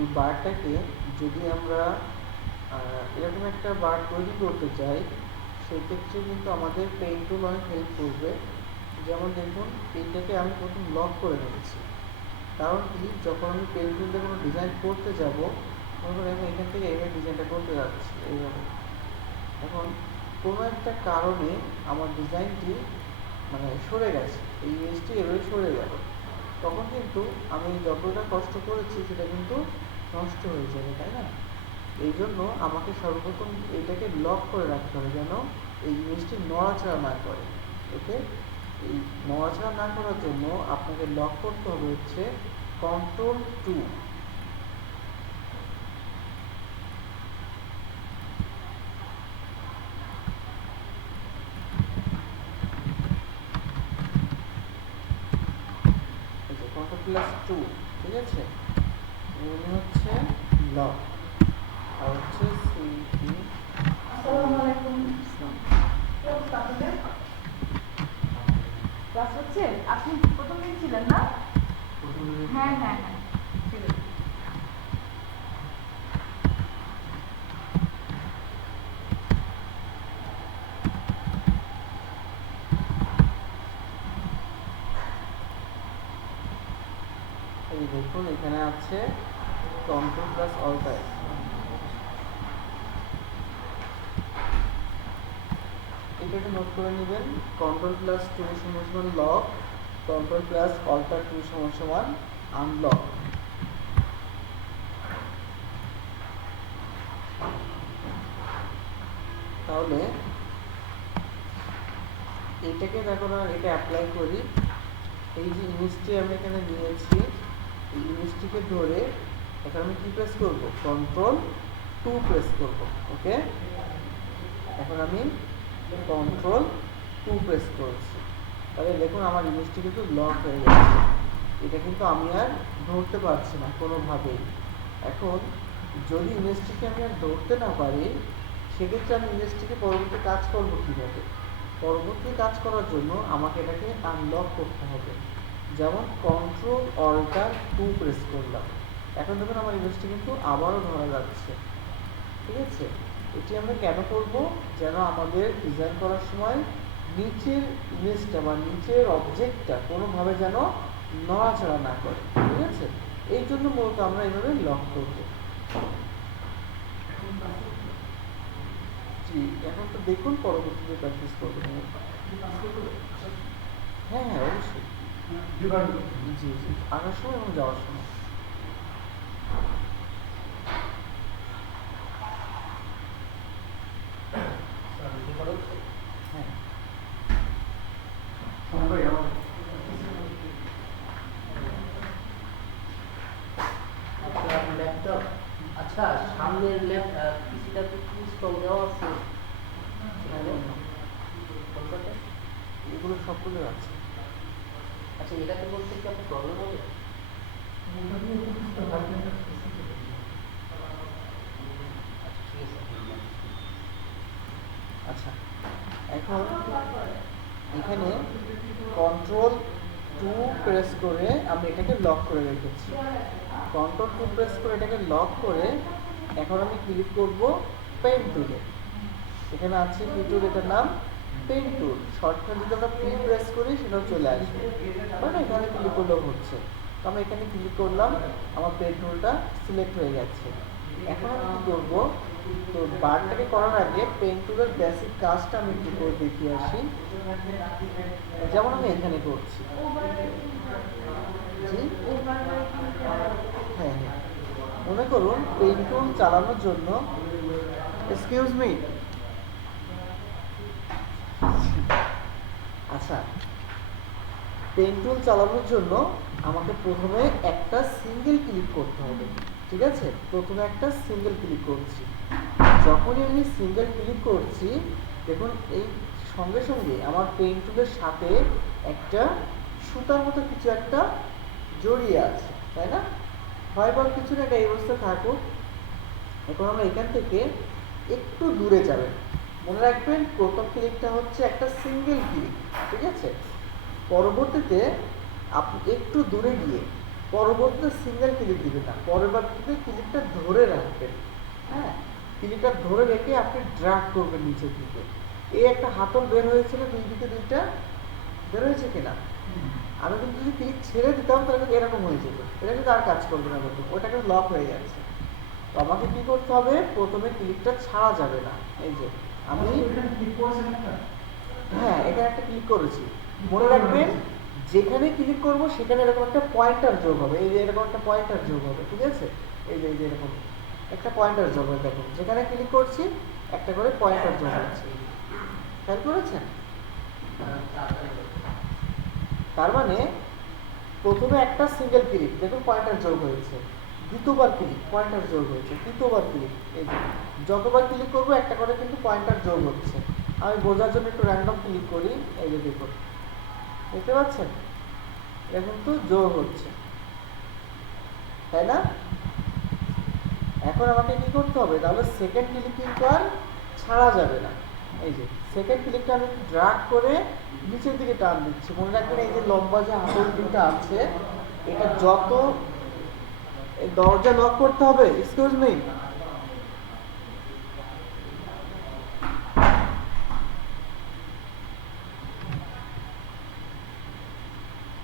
এই বারটাকে যদি আমরা এরকম একটা বার তৈরি করতে চাই, সেক্ষেত্রে কিন্তু আমাদের পেইন্ট টুল অনেক হেল্প করবে। যেমন দেখুন, এইটাকে আমি প্রথম লক করে নিয়েছি। কারণ কি, যখন আমি পেইন্ট টুল দিয়ে কোনো ডিজাইন করতে যাব, তখন আমি এখান থেকে এইভাবে ডিজাইনটা করতে যাচ্ছি এইভাবে। এখন কোনো একটা কারণে আমার ডিজাইনটি মানে সরে গেছে, এই ইমেজটি এভাবে সরে গেল, তখন কিন্তু আমি যতটা কষ্ট করেছি সেটা কিন্তু নষ্ট হয়ে যাবে, তাই না? এই জন্য আমাকে সর্বপ্রথম এটাকে লক করে রাখতে হবে, যেন এই ইমেজটি নড়াচড়া না করে। ওকে, এই নড়াচড়া না করার জন্য আপনাকে লক করতে হবে হচ্ছে Ctrl+2। Ctrl+2, ঠিক আছে? এগুলো হচ্ছে লক, আর হচ্ছে সিটি। আসসালামু আলাইকুম। ক্লাস হচ্ছে? আপনি প্রথম দিন ছিলেন না? হ্যাঁ হ্যাঁ হ্যাঁ, ঠিক আছে। এই দেখুন, এখানে আছে Ctrl+Alt। এটাকে নোট করে নেবেন, Ctrl+2 সমান লক, Ctrl+Alt+2 সমান আনলক। তাহলে এইটাকে দেখো না, এটা অ্যাপ্লাই করি। এই যে ইমেজটি আমি এখানে নিয়েছি, এই ইমেজটিকে ধরে এখন আমি কি প্রেস করব? Ctrl+2 প্রেস করব। ওকে, এখন আমি Ctrl+2 প্রেস করছি। তাহলে দেখুন, আমার ইমেজটি কিন্তু লক হয়ে গেছে। এটা কিন্তু আমি আর ধরতে পারছি না কোনোভাবেই। এখন যদি ইমেজটিকে আমি আর ধরতে না পারি, সেক্ষেত্রে আমি ইমেজটিকে পরবর্তী কাজ করব কীভাবে? পরবর্তী কাজ করার জন্য আমাকে এটাকে আনলক করতে হবে। যেমন Ctrl+Alt+2 প্রেস করলাম, এখন দেখুন আমার ইমেজটি কিন্তু আবারও ধরা যাচ্ছে। ঠিক আছে, এটি আমরা কেন করব? যেন আমাদের ডিজাইন করার সময় নিচের ইমেজটা বা নিচের অবজেক্টটা কোনোভাবে যেন নড়াচড়া না করে। ঠিক আছে, এই জন্য মূলত আমরা এইভাবে লক করব। জি, এখন তো দেখুন, পরবর্তীতে প্র্যাকটিস করবেন। হ্যাঁ হ্যাঁ, অবশ্যই। জি জি, আসার সময় এবং যাওয়ার সময়। হ্যাঁ, ল্যাপটপ, আচ্ছা সামনের পিসিটা তো ইনস্টল দেওয়া আছে এখানে কোনটাতে? এগুলো সবগুলো আছে। আচ্ছা, এটাতে বলতে কি আপনার প্রবলেম হবে? আচ্ছা, এখন এখানে Ctrl+2 প্রেস করে আমি এটাকে লক করে রেখেছি। Ctrl+2 প্রেস করে এটাকে লক করে এখন আমি ক্লিক করব পেন টুলে। এখানে আছে কি টুল, এটার নাম পেন টুল। শর্টকাট যদি আমরা পি প্রেস করি সেটাও চলে আসবে, মানে এখানে ক্লিক করলেও হচ্ছে। তো আমি এখানে ক্লিক করলাম, আমার পেন টুলটা সিলেক্ট হয়ে গেছে। এখন আমি কী করবো? তো বারটাকে করার আগে পেন টুলের বেসিক কাজটা আমি একটু করে দেখিয়ে আসি। যেমন আমি এখানে করছি। জি, হ্যাঁ হ্যাঁ, মনে করুন পেন টুল চালানোর জন্য, এক্সকিউজ মি, আচ্ছা, পেন টুল চালানোর জন্য আমাকে প্রথমে একটা সিঙ্গেল ক্লিক করতে হবে। ঠিক আছে, প্রথমে একটা সিঙ্গেল ক্লিক করছি। যখনই আমি সিঙ্গেল ক্লিক করছি, দেখুন এই সঙ্গে সঙ্গে আমার পেন টুলের সাথে একটা সুতার মতো কিছু একটা জড়িয়ে আছে, তাই না? হয় বা কিছু না, একটা এই অবস্থা থাকুক। এখন আমরা এখান থেকে একটু দূরে যাবেন। মনে রাখবেন, প্রথম ক্লিকটা হচ্ছে একটা সিঙ্গেল ক্লিক। ঠিক আছে, পরবর্তীতে আপনি একটু দূরে গিয়ে পরবর্তীতে সিঙ্গেল ক্লিক দিবেন না, পরবর্তীতে ক্লিকটা ধরে রাখবেন। হ্যাঁ, ক্লিকটা ধরে রেখে আপনি ড্র্যাগ করবেন নিচের দিকে। এই একটা হাতল বের হয়েছিল, দুই দিকে দুইটা বের হয়েছে কিনা। আমি কিন্তু যদি ক্লিক ছেড়ে দিতাম তাহলে কিন্তু এরকম হয়ে যেত, এটা কিন্তু আর কাজ করবে না, কিন্তু ওটা কিন্তু লক হয়ে যাচ্ছে। তো আমাকে কি করতে হবে, প্রথমে ক্লিকটা ছাড়া যাবে না। এই যে আমি হ্যাঁ এখানে একটা ক্লিক করেছি, মনে রাখবেন যেখানে ক্লিক করব সেখানে এরকম একটা পয়েন্টার যোগ হবে। এই যে এরকম একটা পয়েন্টার যোগ হবে, ঠিক আছে। এই যে এরকম একটা পয়েন্টার যোগ হবে, দেখুন যেখানে ক্লিক করছি একটা করে পয়েন্টার যোগ হচ্ছে, খেয়াল করেছেন। তার মানে প্রথমে একটা সিঙ্গেল ক্লিক, দেখুন পয়েন্টার যোগ হয়েছে, দ্বিতীয়বার ক্লিক পয়েন্টার যোগ হয়েছে, তৃতীয়বার ক্লিক, এই যে যতবার ক্লিক করবো একটা করে কিন্তু পয়েন্টার যোগ হচ্ছে। আমি বোঝার জন্য একটু র্যান্ডম ক্লিক করি, এই যে দেখুন দেখতে পাচ্ছেন এখন তো যোগ হচ্ছে, তাই না। এখন আমাকে কি করতে হবে, তাহলে সেকেন্ড ক্লিক কিন্তু আর ছাড়া যাবে না। এই যে সেকেন্ড ক্লিকটা আমি ড্র্যাগ করে নিচের দিকে টান দিচ্ছি। মনে রাখবেন এই যে লম্বা যে হাতল দিকটা আছে, এটা যত দরজা লক করতে হবে, এক্সকিউজ মি,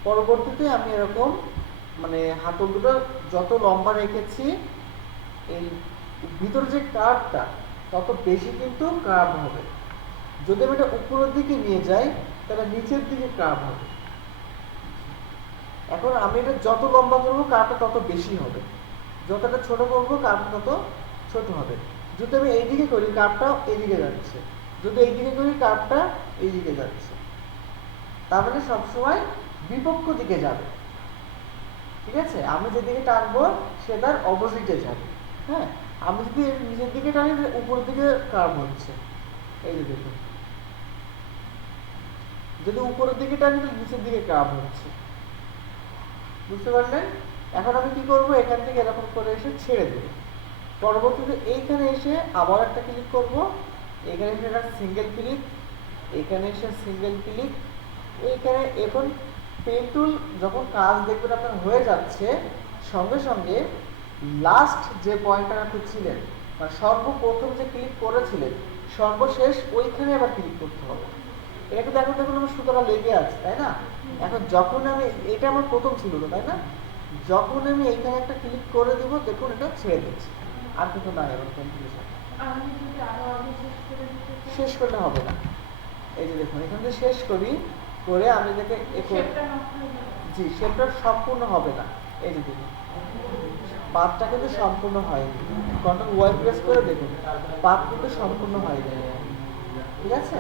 পরবর্তীতে আমি এরকম মানে হাতল দুটো যত লম্বা রেখেছি, এই ভিতরে যে কার্ভটা তত বেশি কিন্তু কার্ভ হবে। যদি আমি এটা উপরের দিকে নিয়ে যাই তাহলে নিচের দিকে কার্ভ হবে। এখন আমি এটা যত লম্বা করবো কার্ভটা তত বেশি হবে, যতটা ছোট করবো কার্ভটা তত ছোট হবে। যদি আমি এইদিকে করি কার্ভটা এইদিকে যাচ্ছে, যদি এইদিকে করি কার্ভটা এইদিকে যাচ্ছে, তার মানে সবসময় বিপক্ষ দিকে যাবে, ঠিক আছে। আমি যেদিকে টানবো সে তার অপোজিটে যাবে। হ্যাঁ, আমি যদি নিচের দিকে টানি উপরের দিকে কার্ভ হচ্ছে, এই যে দেখুন, যদি উপরের দিকে টানি তাহলে নিচের দিকে কার্ভ হচ্ছে, বুঝতে পারলেন। এখন আমি কি করব, এখান থেকে এরকম করে এসে ছেড়ে দেব। পরবর্তীতে এইখানে এসে আবার একটা ক্লিক করব, এখানে এসে একটা সিঙ্গেল ক্লিক, এখানে এসে সিঙ্গেল ক্লিক, এইখানে। এখন পেন টুল যখন কাজ দেখবেন আপনার হয়ে যাচ্ছে, সঙ্গে সঙ্গে লাস্ট যে পয়েন্টটা আপনি ছিলেন, মানে সর্বপ্রথম যে ক্লিক করেছিলেন সর্বশেষ ওইখানে আবার ক্লিক করতে হবে। এটা কিন্তু এখন দেখুন আমার সুতরাং লেগে আছে, তাই না। এখন যখন আমি, এটা আমার প্রথম ছিল তো, তাই না, যখন আমি এইখানে একটা ক্লিক করে দেবো দেখুন এটা ছেড়ে দিচ্ছি, আর কিন্তু না এবার কমপ্লিট শেষ করলে হবে না। এই যে দেখুন এখান থেকে শেষ করি, করে আমি এটাকে জি শেপটা সম্পূর্ণ হবে না। এই যে দেখুন পাতটা কিন্তু সম্পূর্ণ হয়নি, কন্ট্রোল ওয়াই প্রেস করে দেখুন পাত কিন্তু সম্পূর্ণ হয়নি, ঠিক আছে।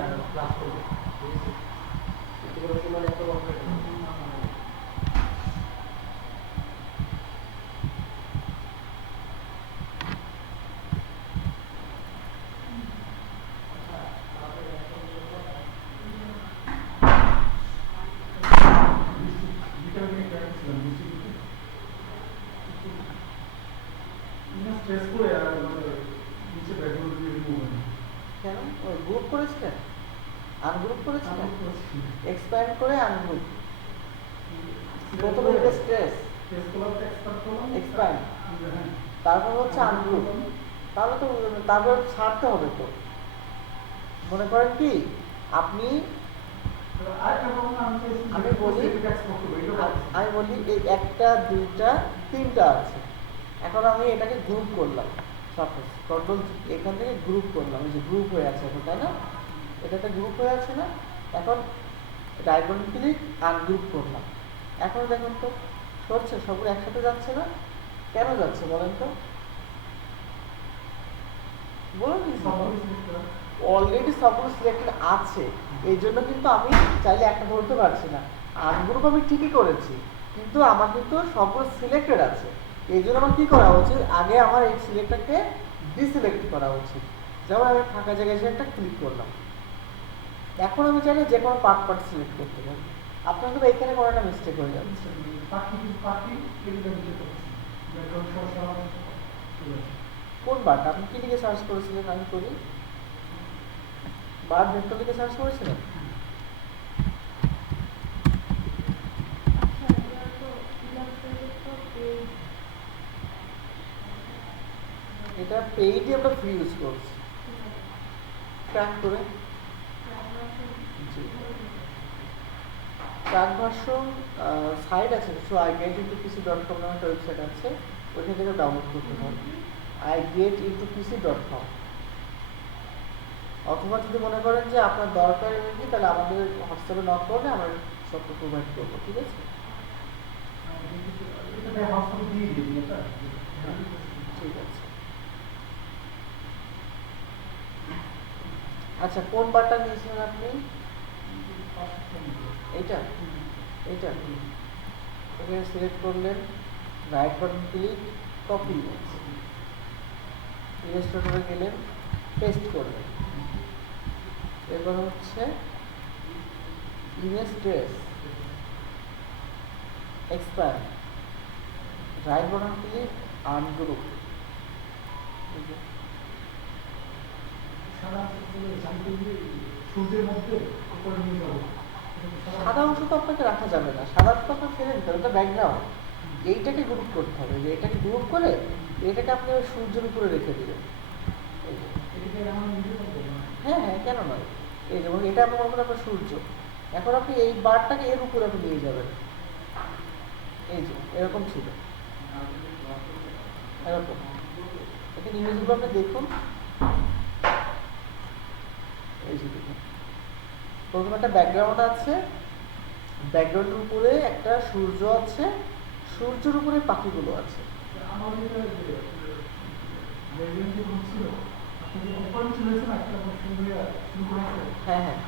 কেন ওই গ্রুপ করেছিলেন, আনগ্রুপ করেছিলেন, এক্সপ্যান্ড করে আনগ্রুপ, প্রথমে স্ট্রেস এক্সপ্যান্ড, তারপর হচ্ছে আনগ্রুপ, তাহলে তো তারপর ছাড়তে হবে তো। মনে করেন কি আপনি, আমি বলি এই একটা দুইটা তিনটা আছে, এখন আমি এটাকে গ্রুপ করলাম, সাপোজ কন্ট্রোল এখান থেকে গ্রুপ করলাম, এই যে গ্রুপ হয়ে আছে এখন, তাই না, এটাতে গ্রুপ হয়ে আছে না। এখন রাইট বাটন ক্লিক আনগ্রুপ করলাম, এখন দেখুন তো সরছে, সবগুলো একসাথে যাচ্ছে না, কেন যাচ্ছে বলেন তো, বলুন। অলরেডি সবগুলো সিলেক্টেড আছে, এই জন্য কিন্তু আমি চাইলে একটা বলতে পারছি না। আনগ্রুপ আমি ঠিকই করেছি, কিন্তু আমার কিন্তু সবগুলো সিলেক্টেড আছে, এই জন্য আমার কি করা উচিত, আগে আমার এই সিলেক্টরকে ডিসিলেক্ট করা উচিত। যেমন আমি ফাঁকা জায়গায় এসে একটা ক্লিক করলাম, এখন আমি চাইলে যে কোনো পার্ট পার্ট সিলেক্ট করতে পারি। আপনার কিন্তু এখানে কোনো একটা মিস্টেক হয়ে যাচ্ছে। কোন বারটা আপনি কি লিখে সার্চ করেছিলেন, আমি করি বার ভেক্টর লিখে সার্চ করেছিলেন। সেটা পেইডই আমরা ফ্রি ইউজ করছি। ট্র্যাক করে জি ট্র্যাক ভার্সন সাইট আছে, কিছু iget.pc.com নামে একটা ওয়েবসাইট আছে, ওইখান থেকে ডাউনলোড করতে হবে iget.pc.com। অথবা যদি মনে করেন যে আপনার দরকার এমনি, তাহলে আমাদের হোয়াটসঅ্যাপে নক করলে আমরা সবটা প্রোভাইড করবো, ঠিক আছে? ঠিক আছে। আচ্ছা, কোন বারটা নিয়েছিলেন আপনি? এইটা এইটা এখানে সিলেক্ট করলেন, রাইট বাটন ক্লিক, কপি, ইলাস্ট্রেটরে গেলেন, পেস্ট করলেন। এরপর হচ্ছে image trace, expand, right button click, ungroup. সাদা অংশ তো আপনাকে রাখা যাবে না, সাদা তো আপনার ফেলে দিতে হবে, এটা ব্যাকগ্রাউন্ড। এইটাকে গ্রুপ করতে হবে, যে এটাকে গ্রুপ করে এটাকে আপনি ওই সূর্যের উপরে রেখে দিবেন। হ্যাঁ হ্যাঁ, কেন নয়? এই যেমন এটা আপনি মনে করেন আপনার সূর্য, এখন আপনি এই বারটাকে এর উপরে আপনি নিয়ে যাবেন। এই যে এরকম ছিল, এরকম। এখানে ইমেজগুলো আপনি দেখুন, এই যে দেখুন, প্রথমে একটা ব্যাকগ্রাউন্ড আছে, ব্যাকগ্রাউন্ডের উপরে একটা সূর্য আছে, সূর্যের উপরে পাখিগুলো আছে। হ্যাঁ হ্যাঁ,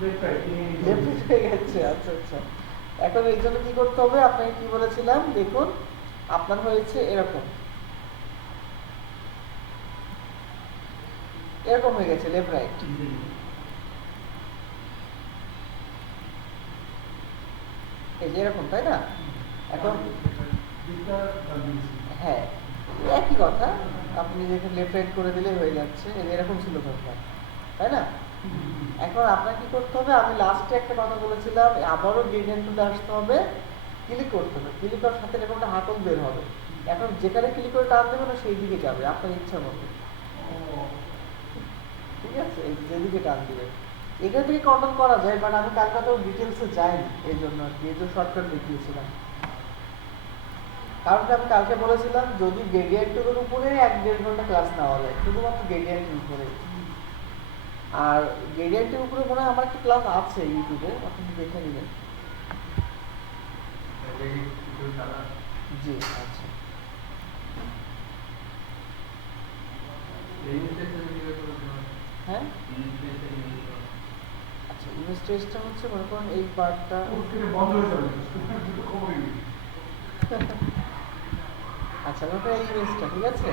লেফট হয়ে গেছে। আচ্ছা আচ্ছা, এখন এই জন্য কি করতে হবে, আপনাকে কি বলেছিলাম দেখুন, আপনার হয়েছে এরকম, এরকম হয়ে গেছে লেফট রাইট। এই যে এরকম, তাই না? এখন হ্যাঁ, একই কথা, আপনি যেখানে লেফট রাইট করে দিলে হয়ে যাচ্ছে। এরকম ছিল কথা, তাই না? এখন আপনার কি করতে হবে, আমি লাস্টে একটা কথা বলেছিলাম, আবারও গ্রেডিয়েন্ট টুলে আসতে হবে, ক্লিক করতে হবে, ক্লিক করার সাথে এরকম একটা হাতল বের হবে। এখন যেখানে ক্লিক করে টান দেবে না, সেই দিকে যাবে আপনার ইচ্ছা মতো, ঠিক আছে? যেদিকে টান দিবে এখান থেকে কন্ট্রোল করা যায়, বাট আমি কালকে তো ডিটেলসে যাইনি, এই জন্য আর কি, এই জন্য শর্টকাট দেখিয়েছিলাম। কারণ আমি কালকে বলেছিলাম যদি গ্রেডিয়েন্টের উপরে 1-1.5 ঘন্টা ক্লাস নেওয়া যায়, শুধুমাত্র গ্রেডিয়েন্টের উপরে। আর গ্রেডিয়েন্টের উপরে মনে হয় আমার একটা ক্লাস আছে ইউটিউবে, আপনি দেখে নেবেন। জি আচ্ছা, হ্যাঁ আচ্ছা, ইমেজ ট্রেসটা হচ্ছে মনে করেন এই পার্টটা আচ্ছা, মনে করেন এই ইমেজটা, ঠিক আছে?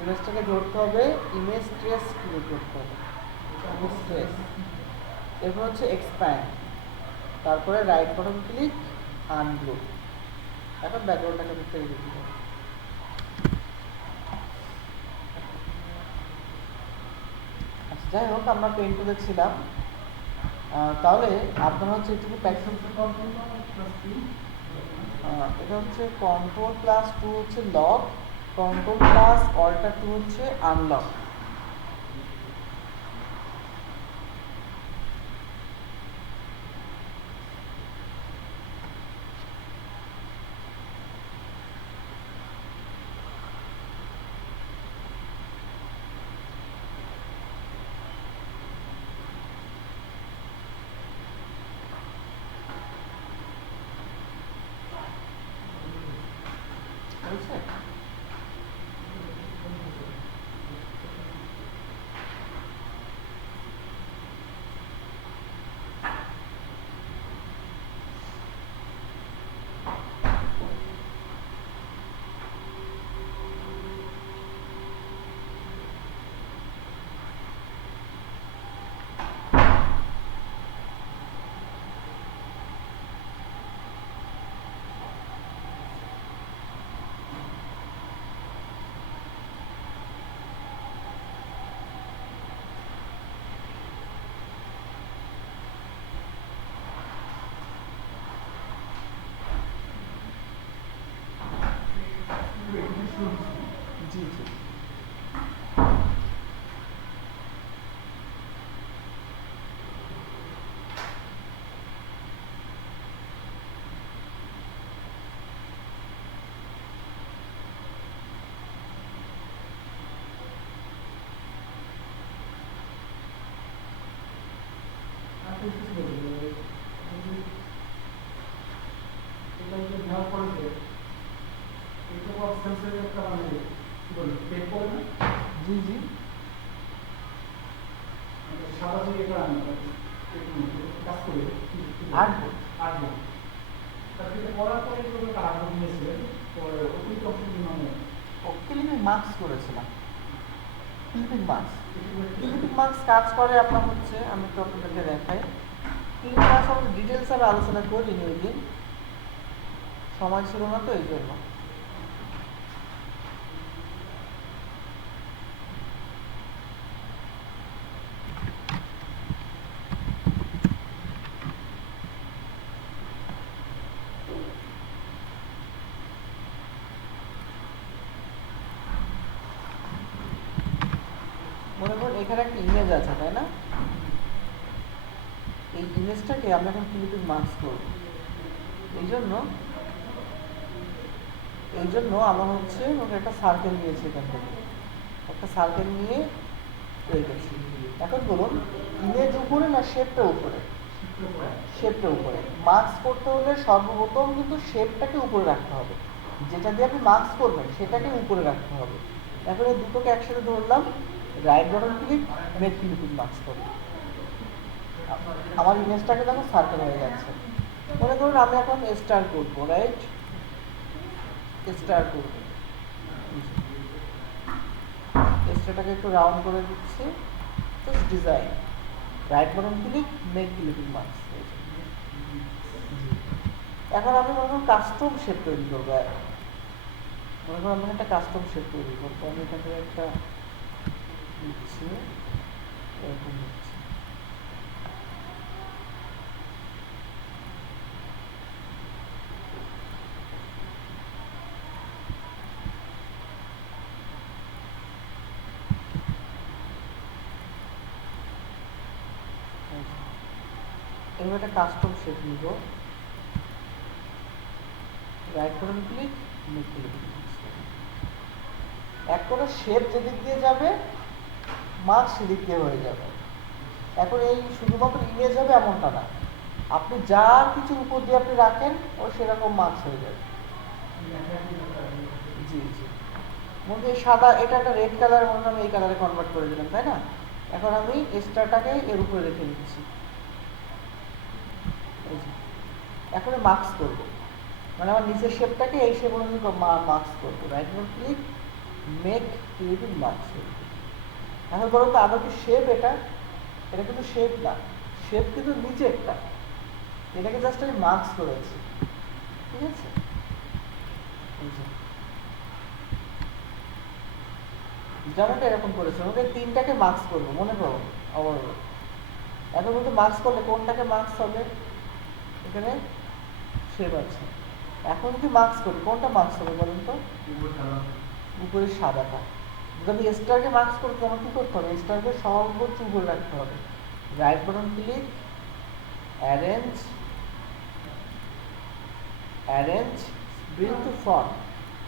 ইমেজটাকে ধরতে হবে, ইমেজ ট্রেস ক্লিক করতে হবে, ইমেজ ট্রেস, এরপর হচ্ছে এক্সপ্যান্ড, তারপরে রাইট বাটন ক্লিক, আনগ্রুপ। এখন ব্যাকগ্রাউন্ডটাকে ভিতরে দিতে হবে। আচ্ছা, যাই হোক, আমরা পেইন্ট টুলে ছিলাম, তাহলে আপনারা হচ্ছে এটুকু প্যাকেজ, এটা হচ্ছে Ctrl+2 হচ্ছে লক, Ctrl+Alt+2 হচ্ছে আনলক। হয়েছে? জি জি। জি জি আঁকবো। ক্লিপিং মার্কস করেছিলাম, ক্লিপিং মার্কস। ক্লিপিং মার্কস কাজ করে আপনার হচ্ছে, আমি তো আপনাদেরকে দেখাই। ক্লিপিং মার্কস আমরা ডিটেলস আমি আলোচনা করিনি ওই দিন, সময় ছিল না তো এই জন্য। মনে করুন এখানে একটা ইমেজ আছে, তাই না? এই ইমেজটাকে আমরা এখন ক্লিপিং মার্কস করব। এই জন্য আমরা হচ্ছে ওকে একটা সার্কেল নিয়েছি, এখান থেকে একটা সার্কেল নিয়ে রেখেছি। এখন বলুন ইমেজ উপরে না শেপটা উপরে? শেপটা উপরে। মার্কস করতে হলে সর্বপ্রথম কিন্তু শেপটাকে উপরে রাখতে হবে, যেটা দিয়ে আপনি মার্কস করবেন সেটাকে উপরে রাখতে হবে। এখন এই দুটোকে একসাথে ধরলাম, right button click, make clipping marks করব। আমার ইমেজটাকে দেখো সার্কেল হয়ে যাচ্ছে। মনে করুন আমি এখন স্টার করবো, রাইট? স্টার করবো, স্টারটাকে একটু রাউন্ড করে দিচ্ছি, just design, right button click, make clipping marks. এখন আমি মনে করুন কাস্টম শেপ তৈরি করবো। মনে করুন আমি একটা কাস্টম শেপ তৈরি করবো, আমি এখান থেকে একটা দিচ্ছি, এরকম দিচ্ছি। এবার একটা কাস্টম শেপ নিব, right button click, make clipping marks. এক করে শেপ যেদিক দিয়ে যাবে মার্কস সেদিক দিয়ে হয়ে যাবে। এখন এই শুধুমাত্র ইমেজ হবে এমনটা না, আপনি যা কিছু উপর দিয়ে আপনি রাখেন ও সেরকম মার্কস হয়ে যাবে। জি জি মধ্যে সাদা, এটা একটা রেড কালার, মনে আমি এই কালারে কনভার্ট করে দিলাম, তাই না? এখন আমি স্টারটাকে এর উপরে রেখে দিচ্ছি। এখন মার্কস করব, মানে আমার নিচের শেপটাকে এই শেপ অনুযায়ী মার্কস করবো। Right button click, make clipping marks. এখন বলুন তো আদৌ কি শেপ এটা? এটা কিন্তু শেপ না, শেপ কিন্তু নিচেরটা, এটাকে জাস্ট আমি মার্কস করেছি, ঠিক আছে? যেমনটা এরকম করেছে, আমাদের তিনটাকে মার্কস করবো, মনে করো আবার। এখন কিন্তু মার্কস করলে কোনটাকে মার্কস হবে? এখানে শেপ আছে, এখন যদি মার্কস করি কোনটা মার্কস হবে বলুন তো? উপরের সাদাটা। যদি আমি স্টারকে মার্কস করতে আমার কি করতে হবে? স্টারকে সর্বোচ্চ উপরে রাখতে হবে। Right button click, arrange, bring to front.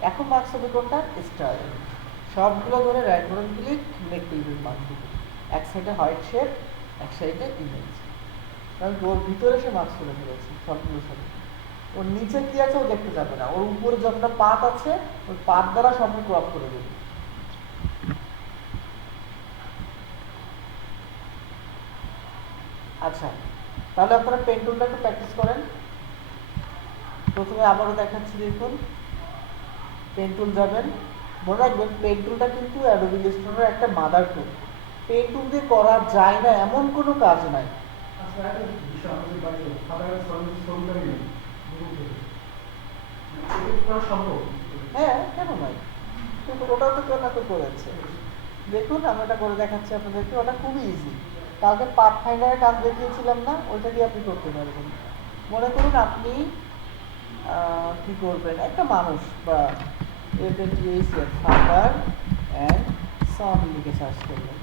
এখন মার্কস হবে কোনটা? স্টার। সবগুলো ধরে right button click, make clipping marks দিবে। এক সাইডে হোয়াইট শেপ, এক সাইডে ইমেজ, কারণ ওর ভিতরে সে মার্কস করে ফেলেছে সবগুলোর সাথে। ওর নিচে কি আছে ও দেখতে যাবে না, ওর উপরে যতটা পাত আছে ওই পাত দ্বারা সবকে ক্রপ করে দেবে। আচ্ছা, তাহলে আপনারা পেন টুলটা একটু প্র্যাকটিস করেন। প্রথমে আবারও দেখাচ্ছি, দেখুন পেন টুল যাবেন, মনে রাখবেন পেন টুলটা কিন্তু অ্যাডোবি ইলাস্ট্রেটরের একটা মাদার টুল। পেন টুল দিয়ে করা যায় না এমন কোনো কাজ নাই। হ্যাঁ, কেন নয়, কিন্তু ওটাও তো কেউ না কেউ করেছে। দেখুন আমি ওটা করে দেখাচ্ছি আপনাদেরকে, ওটা খুবই ইজি। কালকে পাথ ফাইন্ডারের কাজ দেখিয়েছিলাম না, ওইটা দিয়ে আপনি করতে পারবেন। মনে করুন আপনি কি করবেন, একটা মানুষ বা ফাদার অ্যান্ড সন লিখে সার্চ করবেন।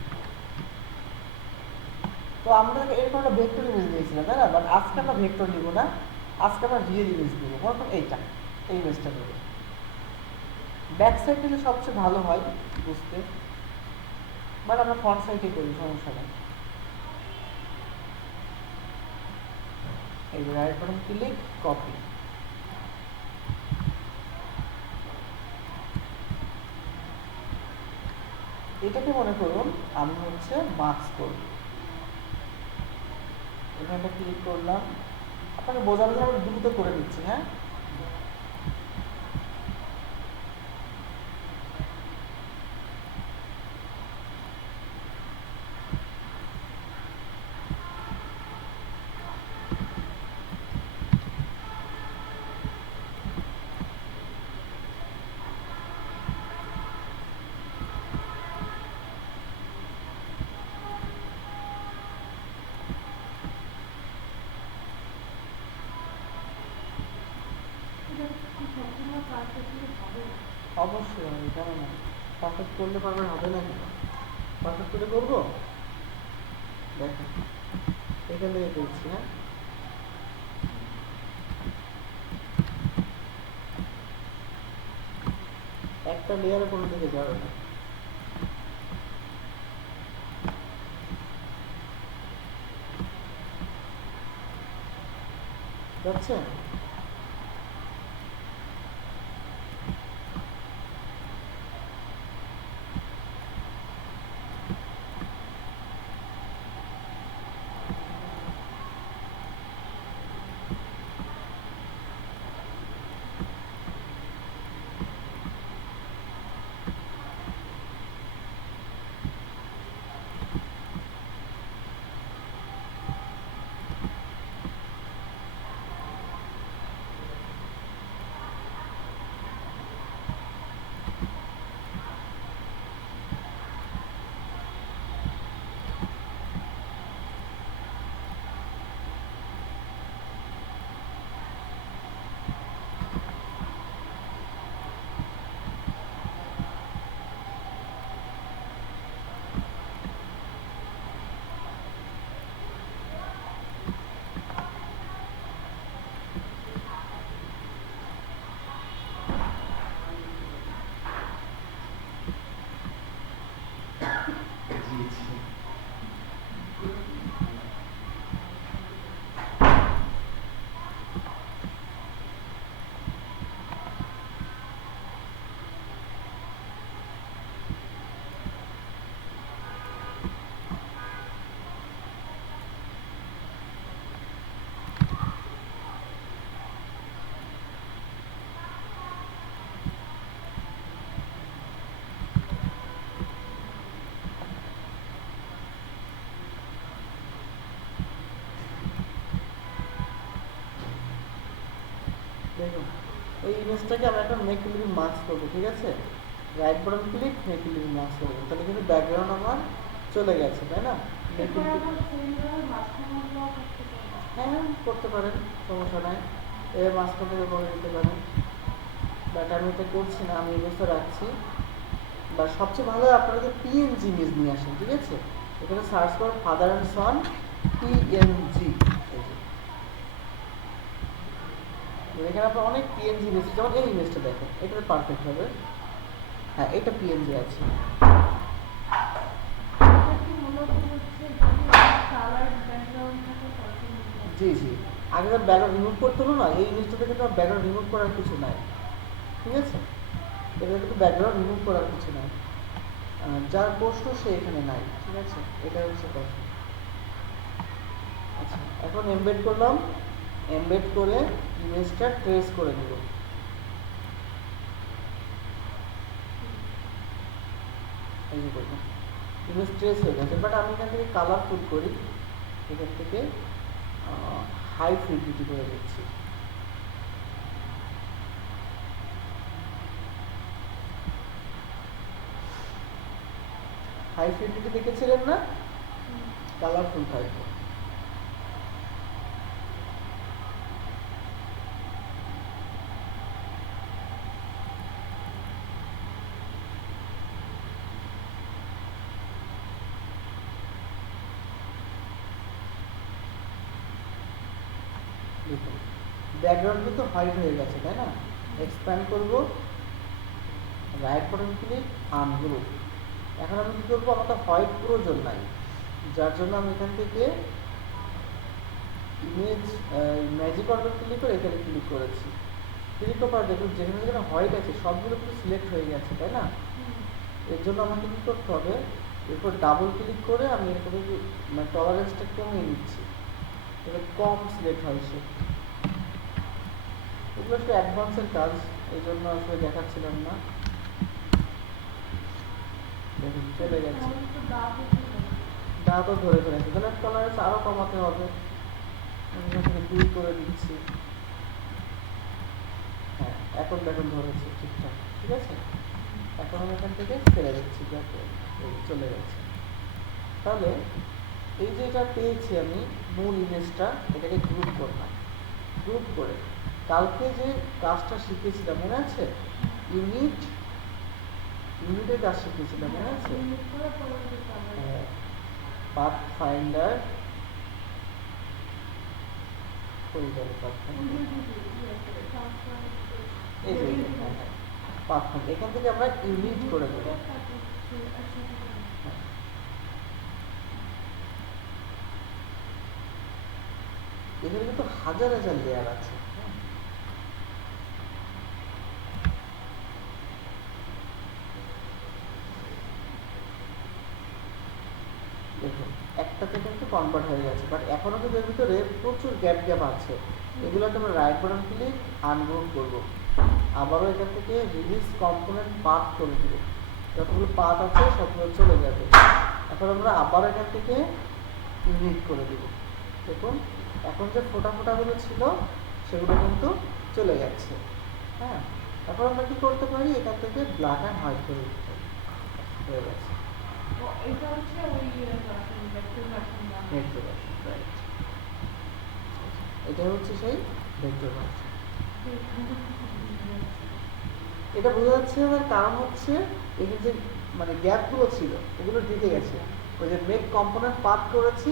তো আমরা এরকম একটা ভেক্টর ইমেজ দিয়েছিলাম, তাই না? বাট আজকে আমরা ভেক্টর নিব না, আজকে আমরা রিয়েল ইমেজ দেবো। মনে করুন এই ইমেজটা দেবো। ব্যাক সাইড দিলে সবচেয়ে ভালো হয় বুঝতে, বাট আমরা ফ্রন্ট সাইডে করি, সমস্যা নেই। এই রাইট বাটন ক্লিক, কপি। এটাকে মনে করুন আমি হচ্ছে মার্কস করব। এখানে ক্লিক করলাম, আপনাকে বোঝানোর জন্য আমি দ্রুত করে দিচ্ছি। হ্যাঁ, অবশ্যই আমি কেন না, পারফেক্ট করলে পারবেন, হবে না কেন? পারফেক্ট করে করবো, দেখেন এখান থেকে করছি। হ্যাঁ, একটা লেয়ারে কোনো দিকে যাবে না। যাচ্ছে? দেখুন এই ইমেজটাকে আমরা এখন মেক লিভিং মাস্ক করবো। ঠিক আছে, right button click, make living mask করবো। তাহলে কিন্তু ব্যাকগ্রাউন্ড আমার চলে গেছে, তাই না? হ্যাঁ, করতে পারেন, সমস্যা নাই। এর মাঝখান থেকে করে দিতে পারেন, বাট আমি এটা করছি না, আমি ইমেজটা রাখছি। বা সবচেয়ে ভালো হয় আপনারা পিএনজি ইমেজ নিয়ে আসেন। ঠিক আছে, এখানে সার্চ করুন ফাদার অ্যান্ড সন পিএনজি। এখানে আপনার অনেক পিএনজি ইমেজ, যেমন এই ইমেজটা দেখেন, এটা পারফেক্ট হবে। হ্যাঁ, এটা পিএনজি আছে। জি জি, আগে ব্যাকগ্রাউন্ড রিমুভ করতে হলো না, এই ইমেজটাতে কিন্তু ব্যাকগ্রাউন্ড রিমুভ করার কিছু নাই। ঠিক আছে, এটা কিন্তু ব্যাকগ্রাউন্ড রিমুভ করার কিছু নাই, যার প্রশ্ন সে এখানে নাই। ঠিক আছে, এটা হচ্ছে কথা। আচ্ছা, এখন এমবেড করলাম, এমবেড করে ইমেজটা ট্রেস করে নেব। এই যে দেখুন ইমেজ ট্রেস হয়ে গেছে, বাট আমি এখান থেকে কালারফুল করি, এখান থেকে হাই ফিডলিটি করে দিচ্ছি। হাই ফিডলিটি দেখেছিলেন না, কালারফুল থাকবে। ব্যাকগ্রাউন্ড কিন্তু হোয়াইট হয়ে গেছে, তাই না? এক্সপ্যান্ড করব, রাইট বাটন ক্লিক, আনগ্রুপ। এখন আমি কী করবো, আমার তো হোয়াইট প্রয়োজন নাই, যার জন্য আমি এখান থেকে ইমেজ ম্যাজিক অর্ডার ক্লিক করে এখানে ক্লিক করেছি। ক্লিক করার পর দেখুন যেখানে যেখানে হোয়াইট আছে সবগুলো কিন্তু সিলেক্ট হয়ে গেছে, তাই না? এর জন্য আমাকে কী করতে হবে, এরপর ডাবল ক্লিক করে আমি এরপরে মানে টলারেন্সটা কমিয়ে নিচ্ছি, তবে কম সিলেক্ট হয় সে। এগুলো একটু অ্যাডভান্সের কাজ, এই জন্য আসলে দেখাচ্ছিলাম না। দেখুন চলে গেছে, দাঁতও ধরে ফেলেছে, তাহলে টলারেন্স আরও কমাতে হবে। আমি এখানে 2 করে দিচ্ছি। হ্যাঁ, এখন দেখুন ধরেছে ঠিকঠাক, ঠিক আছে। এখন আমি এখান থেকে ছেড়ে দিচ্ছি, যাতে চলে গেছে। তাহলে এই যে এটা পেয়েছি আমি মূল ইমেজটা, এটাকে গ্রুপ করলাম। গ্রুপ করে কালকে যে কাজটা শিখেছিলাম মনে আছে, ইউনিটের কাজ শিখেছিলাম মনে আছে, পাথ ফাইন্ডার এই যে পাথ ফাইন্ডার, এখান থেকে আমরা ইউনিট করে দেবো। এখানে কিন্তু হাজার হাজার লেয়ার আছে। দেখুন একটাতে কিন্তু কনভার্ট হয়ে গেছে, বাট এখনো কিন্তু এর ভিতরে প্রচুর গ্যাপ আছে। এগুলোকে আমরা রাইট বাটন ক্লিক আনগ্রুপ করবো, আবারও এখান থেকে রিলিজ কম্পোনেন্ট পাথ করে দিব, যতগুলো পাথ আছে সবগুলো চলে যাবে। এখন আমরা আবার এখান থেকে ইউনিট করে দিব। দেখুন এখন যে ফোটা ফোটাগুলো ছিল সেগুলো কিন্তু চলে যাচ্ছে। হ্যাঁ, এখন আমরা কি করতে পারি, এখান থেকে ব্ল্যাক অ্যান্ড হোয়াইট করে দিতে হয়ে গেছে। এটা হচ্ছে ওই ভেক্টর ভার্সন, রাইট, এটা হচ্ছে সেই ভেক্টর ভার্সন। এটা বোঝা যাচ্ছে, তার কারণ হচ্ছে এখানে যে মানে গ্যাপগুলো ছিল এগুলো ঢেকে গেছে। ওই যে মেক কম্পোনেন্ট পাথ করেছি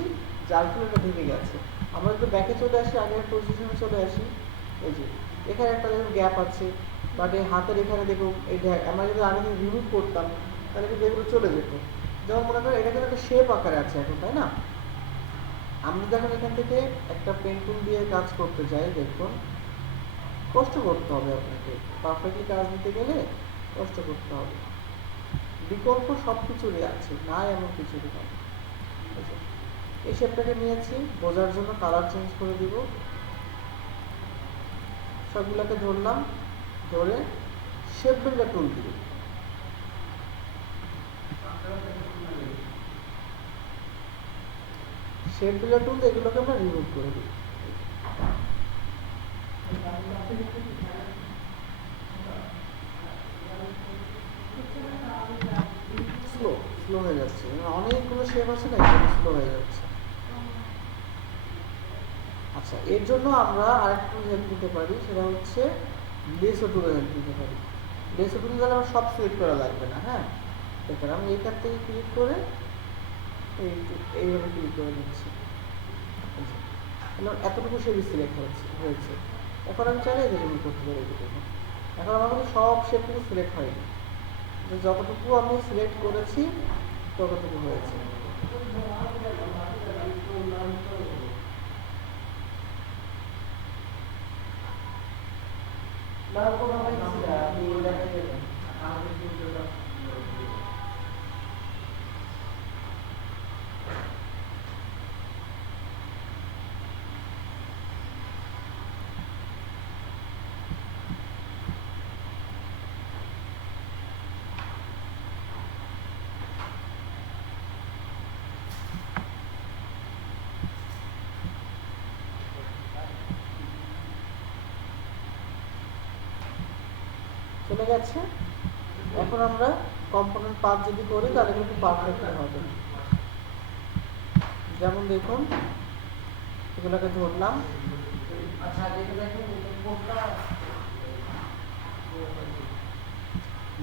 যার ফলে এটা ঢেকে গেছে। আমরা যদি ব্যাকে চলে আসি, আগের পজিশনে চলে আসি, এই যে এখানে একটা দেখুন গ্যাপ আছে, বাট এই হাতের এখানে দেখুন এইটা আমরা যদি আগে রিমুভ করতাম তাহলে কিন্তু এগুলো চলে যেত। যেমন মনে করেন এটা কিন্তু একটা শেপ আকারে আছে এখন, তাই না? আমি যখন এখান থেকে একটা পেন টুল দিয়ে কাজ করতে চাই, দেখুন কষ্ট করতে হবে আপনাকে, পারফেক্টলি কাজ দিতে গেলে কষ্ট করতে হবে। বিকল্প সব কিছুরই আছে, নাই এমন কিছুরই নাই। এই শেপটাকে নিয়েছি, বোঝার জন্য কালার চেঞ্জ করে দিব। সবগুলোকে ধরলাম, ধরে শেপ বিল্ডার টুল দিব। শেপ বিল্ডার টুল এগুলোকে আমরা রিমুভ করে দিই। স্লো হয়ে যাচ্ছে, অনেকগুলো শেপ আছে না, স্লো হয়ে যাচ্ছে। আচ্ছা, এর জন্য আমরা আরেকটু হেল্প নিতে পারি, সেটা হচ্ছে লেসো টুলের হেল্প নিতে পারি। লেসো টুল দ্বারা আমার সব সিলেক্ট করা লাগবে না। হ্যাঁ, দেখেন আমি এইখান থেকে ক্লিক করে এইভাবে ক্লিক করে দিচ্ছি, এতটুকু শেপ সিলেক্ট হয়েছে। এখন আমি চাইলে এটা রিমুভ করতে পারি। এখন আমার কিন্তু সব শেপটুকু সিলেক্ট হয়নি, যতটুকু আমি সিলেক্ট করেছি ততটুকু হয়েছে। চলে গেছে। এখন আমরা কম্পোনেন্ট পাথ যদি করি তাহলে কিন্তু পারফেক্ট হবে। যেমন দেখুন এগুলোকে ধরলাম,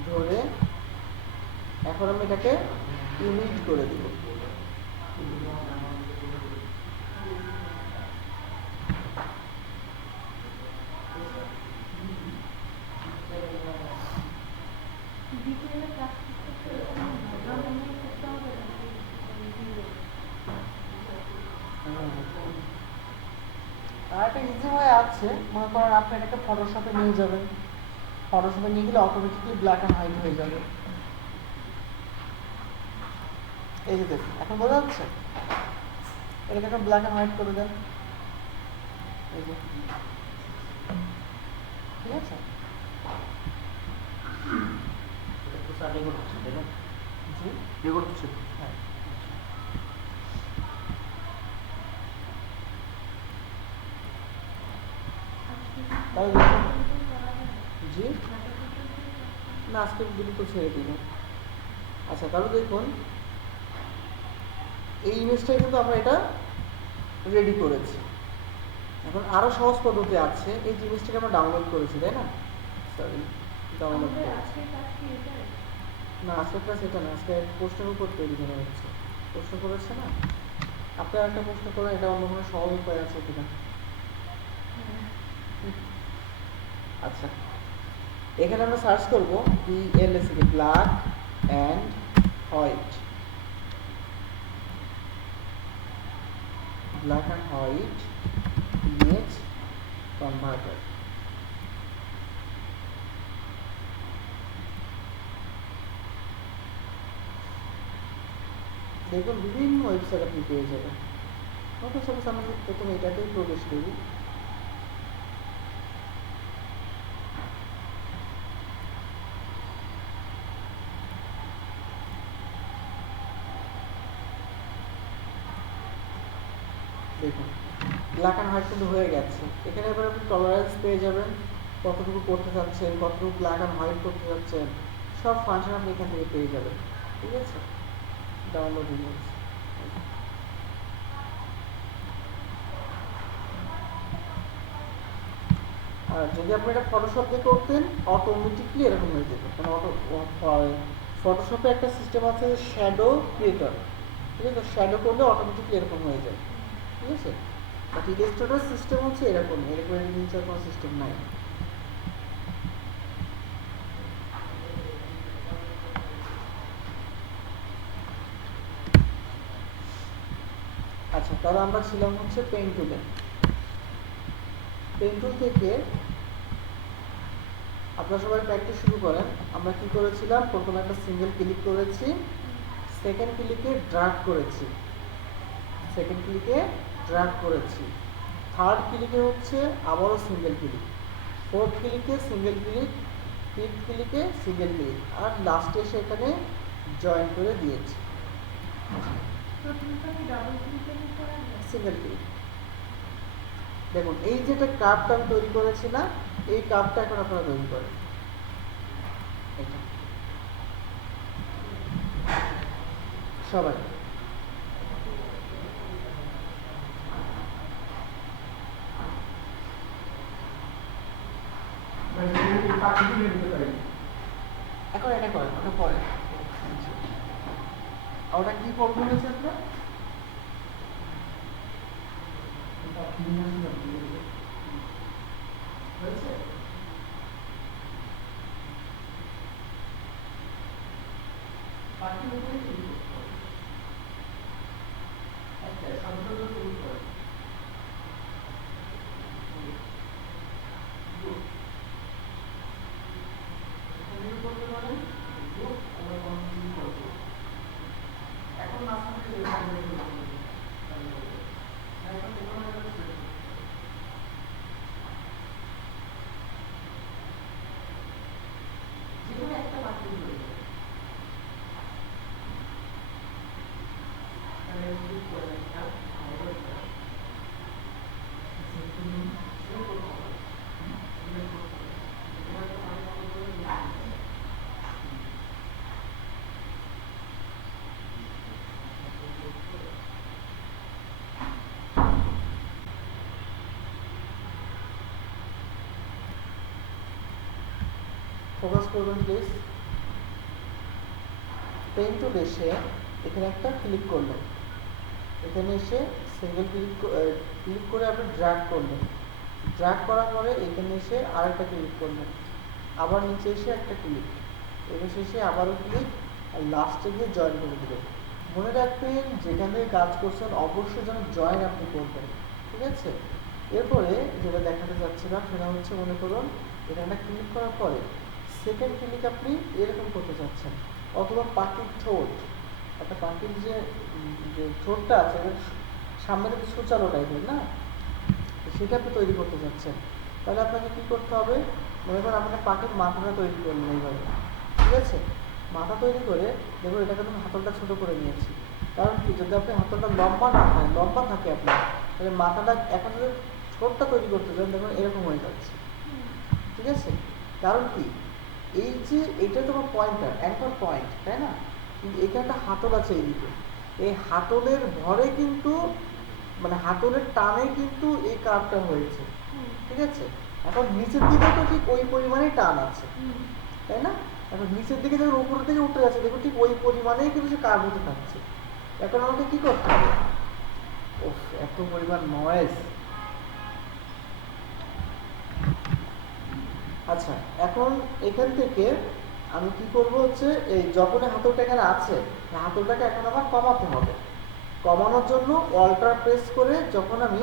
ধরে এখন আমি এটাকে ইউনিট করে দিব। আছে, মনে করেন আপনি এটাকে ফটোশপে নিয়ে যাবেন, ফটোশপে নিয়ে গেলে অটোমেটিকলি ব্ল্যাক অ্যান্ড হোয়াইট হয়ে যাবে। এই যে দেখুন, এখন বোঝা যাচ্ছে, এটাকে একটা ব্ল্যাক অ্যান্ড হোয়াইট করে দেন, এই যে, ঠিক আছে। এটা তো স্যার রেকর্ড হচ্ছে তাই না? জি, রেকর্ড হচ্ছে। হ্যাঁ। তাহলে দেখুন, জি না, আজকে দ্রুত ছেড়ে দিন। আচ্ছা, তাহলে দেখুন এই ইমেজটাই কিন্তু আমরা এটা রেডি করেছি। এখন আরো সহজ পদ্ধতি আছে, এই জিনিসটাকে আমরা ডাউনলোড করেছি তাই না, সরি ডাউনলোড করেছি না, আজকে ক্লাস এটা না, আজকে প্রশ্নের উপর তৈরি করা হচ্ছে, প্রশ্ন করেছে না, আপনার একটা প্রশ্ন করে, এটা অন্য কোনো সহজ উপায় আছে কিনা। আচ্ছা, এখানে আমরা সার্চ করবো BLAC black and white, black and white image converter. দেখুন বিভিন্ন ওয়েবসাইট আপনি পেয়ে যাবেন। ওকে, সাপোজ আমরা প্রথমে এটাতেই প্রবেশ করি। দেখুন ব্ল্যাক অ্যান্ড হোয়াইট কিন্তু হয়ে গেছে। এখানে এবার আপনি টলারেন্স পেয়ে যাবেন, কতটুকু করতে চাচ্ছেন, কতটুকু ব্ল্যাক অ্যান্ড হোয়াইট করতে চাচ্ছেন, সব ফাংশন আপনি এখান থেকে পেয়ে যাবেন। ঠিক আছে, ডাউনলোড ইমেজ। আর যদি আপনি এটা ফটোশপ দিয়ে করতেন, অটোমেটিকলি এরকম হয়ে যেত, কারণ ফটোশপে একটা সিস্টেম আছে শ্যাডো ক্রিয়েটর, ঠিক আছে, শ্যাডো করলে অটোমেটিকলি এরকম হয়ে যায়। ঠিক আছে, বাট ইলাস্ট্রেটর সিস্টেম হচ্ছে এরকম, এরকম জিনিসের কোনো সিস্টেম নাই। আচ্ছা, তাহলে আমরা ছিলাম হচ্ছে পেন টুলে। পেন টুল থেকে আপনারা সবাই প্র্যাকটিস শুরু করেন। আমরা কি করেছিলাম, প্রথমে একটা সিঙ্গেল ক্লিক করেছি, সেকেন্ড ক্লিকে ড্র্যাগ করেছি, সেকেন্ড ক্লিকে ড্র্যাগ করেছি, থার্ড ক্লিকে হচ্ছে আবারও সিঙ্গেল ক্লিক, ফোর্থ ক্লিকে সিঙ্গেল ক্লিক, ফিফথ ক্লিকে সিঙ্গেল ক্লিক, আর লাস্টে এসে এখানে জয়েন করে দিয়েছি সিঙ্গেল ক্লিক। দেখুন এই যেটা কার্ভটা আমি তৈরি করেছি না, এই কার্ভটা এখন আপনারা তৈরি করেন। এটা সবাই এখন এটা করেন, ওটা পরে। ওটা কি করবো বলেছে আপনার? হয়েছে? পাখির উপরে তৈরি করতে হবে। একটা শব্দ তৈরি করে। করতে পারেন, আমরা কন্টিনিউ করবো। এখন মাঝখানে যে যেকোনো একটা পাখি হয়ে যাবে। ফোকাস করবেন প্লিজ। পেন টুল এসে এখানে একটা ক্লিক করলেন, এখানে এসে সিঙ্গেল ক্লিক করে আপনি ড্র্যাগ করলেন, ড্র্যাগ করার পরে এখানে এসে আরেকটা ক্লিক করলেন, আবার নিচে এসে একটা ক্লিক, এবার শেষে আবারও ক্লিক, আর লাস্টে গিয়ে জয়েন করে দিলেন। মনে রাখবেন যেখান থেকে কাজ করছেন অবশ্যই যেন জয়েন আপনি করবেন। ঠিক আছে, এরপরে যেটা দেখাতে যাচ্ছিলাম সেটা হচ্ছে, মনে করুন এখানে ক্লিক করার পরে সেকেন্ড ক্লিক আপনি এরকম করতে চাচ্ছেন, অথবা পাখির ঠোঁট, একটা পাখির যে যে ঠোঁটটা আছে এটা সামনে থেকে সুচালো টাইপের না, তো সেটা আপনি তৈরি করতে চাচ্ছেন। তাহলে আপনাকে কি করতে হবে, মনে করেন আপনার পাখির মাথাটা তৈরি করলেন এইভাবে, ঠিক আছে? মাথা তৈরি করে দেখুন এটাকে আমি হাতলটা ছোট করে নিয়েছি। কারণ কি, যদি আপনি হাতলটা লম্বা না হয়, লম্বা থাকে আপনার, তাহলে মাথাটা এখন যদি ঠোঁটটা তৈরি করতে চান দেখুন এরকম হয়ে যাচ্ছে, ঠিক আছে? কারণ কি, এই যে এটা তোমার পয়েন্টার, অ্যাঙ্কর পয়েন্ট, তাই না? কিন্তু এখানে একটা হাতল আছে এইদিকে, এই হাতলের ভরে কিন্তু, মানে হাতলের টানে কিন্তু এই কার্ভটা হয়েছে, ঠিক আছে? এখন নিচের দিকে তো ঠিক ওই পরিমাণেই টান আছে, তাই না? এখন নিচের দিকে যখন উপরের দিকে উঠে যাচ্ছে দেখুন ঠিক ওই পরিমাণেই কিন্তু সে কার্ভ হতে থাকছে। এখন আমাকে কি করতে হবে, ওফ এত পরিমাণ নয়েজ। আচ্ছা, এখন এখান থেকে আমি কি করব হচ্ছে, এই যখন হাতলটা এখানে আছে, হাতলটাকে এখন আমার কমাতে হবে। কমানোর জন্য অল্টার প্রেস করে, যখন আমি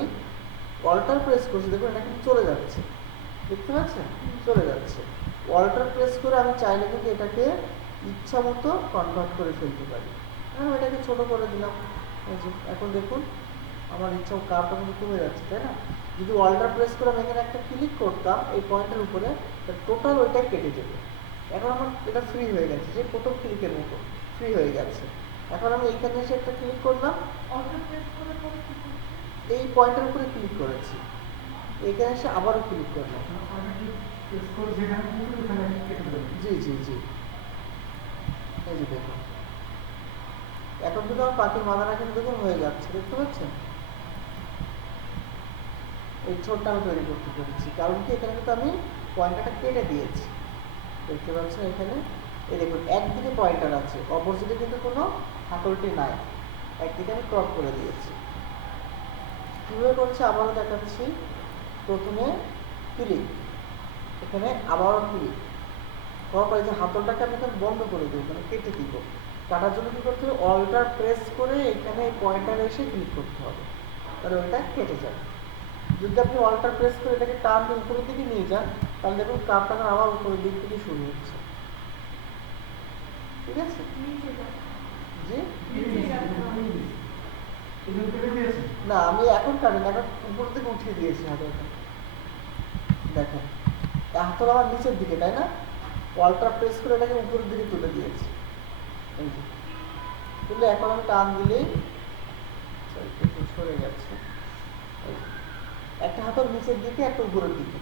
অল্টার প্রেস করছি দেখুন এটা কিন্তু চলে যাচ্ছে, দেখতে পাচ্ছেন? চলে যাচ্ছে। অল্টার প্রেস করে আমি চাইলে কিন্তু এটাকে ইচ্ছা মতো কনভার্ট করে ফেলতে পারি। আমি এটাকে ছোট করে দিলাম, এই যে এখন দেখুন আমার ইচ্ছা কার্ভটা কিন্তু কমে যাচ্ছে, তাই না? যদি অল্টার প্রেস করে আমি এখানে একটা ক্লিক করতাম এই পয়েন্টের উপরে, টোটাল ওইটা কেটে যেত। এখন আমার এটা ফ্রি হয়ে গেছে, যে প্রথম ক্লিকের মতো ফ্রি হয়ে গেছে। এখন আমি এইখানে এসে একটা ক্লিক করলাম, এই পয়েন্টের উপরে ক্লিক করেছি, এইখানে এসে আবারও ক্লিক করলাম, জি জি জি, এই যে দেখুন এখন কিন্তু আমার পাখির মাথাটা কিন্তু দেখুন হয়ে যাচ্ছে, দেখতে পাচ্ছেন? এই ছোটটা আমি তৈরি করতে পেরেছি, কারণ কি এখানে কিন্তু আমি পয়েন্টারটা কেটে দিয়েছি, দেখতে পাচ্ছেন? এখানে এই দেখুন একদিকে পয়েন্টার আছে, অপোজিটে কিন্তু কোনো হাতলটি নাই, একদিকে আমি ক্রপ করে দিয়েছি। কীভাবে করছি আবারও দেখাচ্ছি। প্রথমে ক্লিক, এখানে আবারও ক্লিক করার পরে যে হাতলটাকে আমি এখানে বন্ধ করে দেবো, মানে কেটে দিব। কাটার জন্য কী করতে হবে, অল্টার প্রেস করে এখানে এই পয়েন্টার এসে ক্লিক করতে হবে, তাহলে ওইটা কেটে যাবে। যদি আপনি অল্টার প্রেস করে এটাকে টান দিয়ে উপরের দিকে নিয়ে যান, তাহলে দেখুন কাপটা আবার উপরের দিক থেকে শুরু হচ্ছে, ঠিক আছে? জি না, আমি এখন কাটেন, এখন উপর দিকে উঠিয়ে দিয়েছি হাতলটা, দেখেন হাতল আমার নিচের দিকে, তাই না? অল্টার প্রেস করে এটাকে উপরের দিকে তুলে দিয়েছি, এই যে তুলে এখন আমি টান দিলেই একটু সরে যাচ্ছে, একটা হাতল নিচের দিকে একটা উপরের দিকে।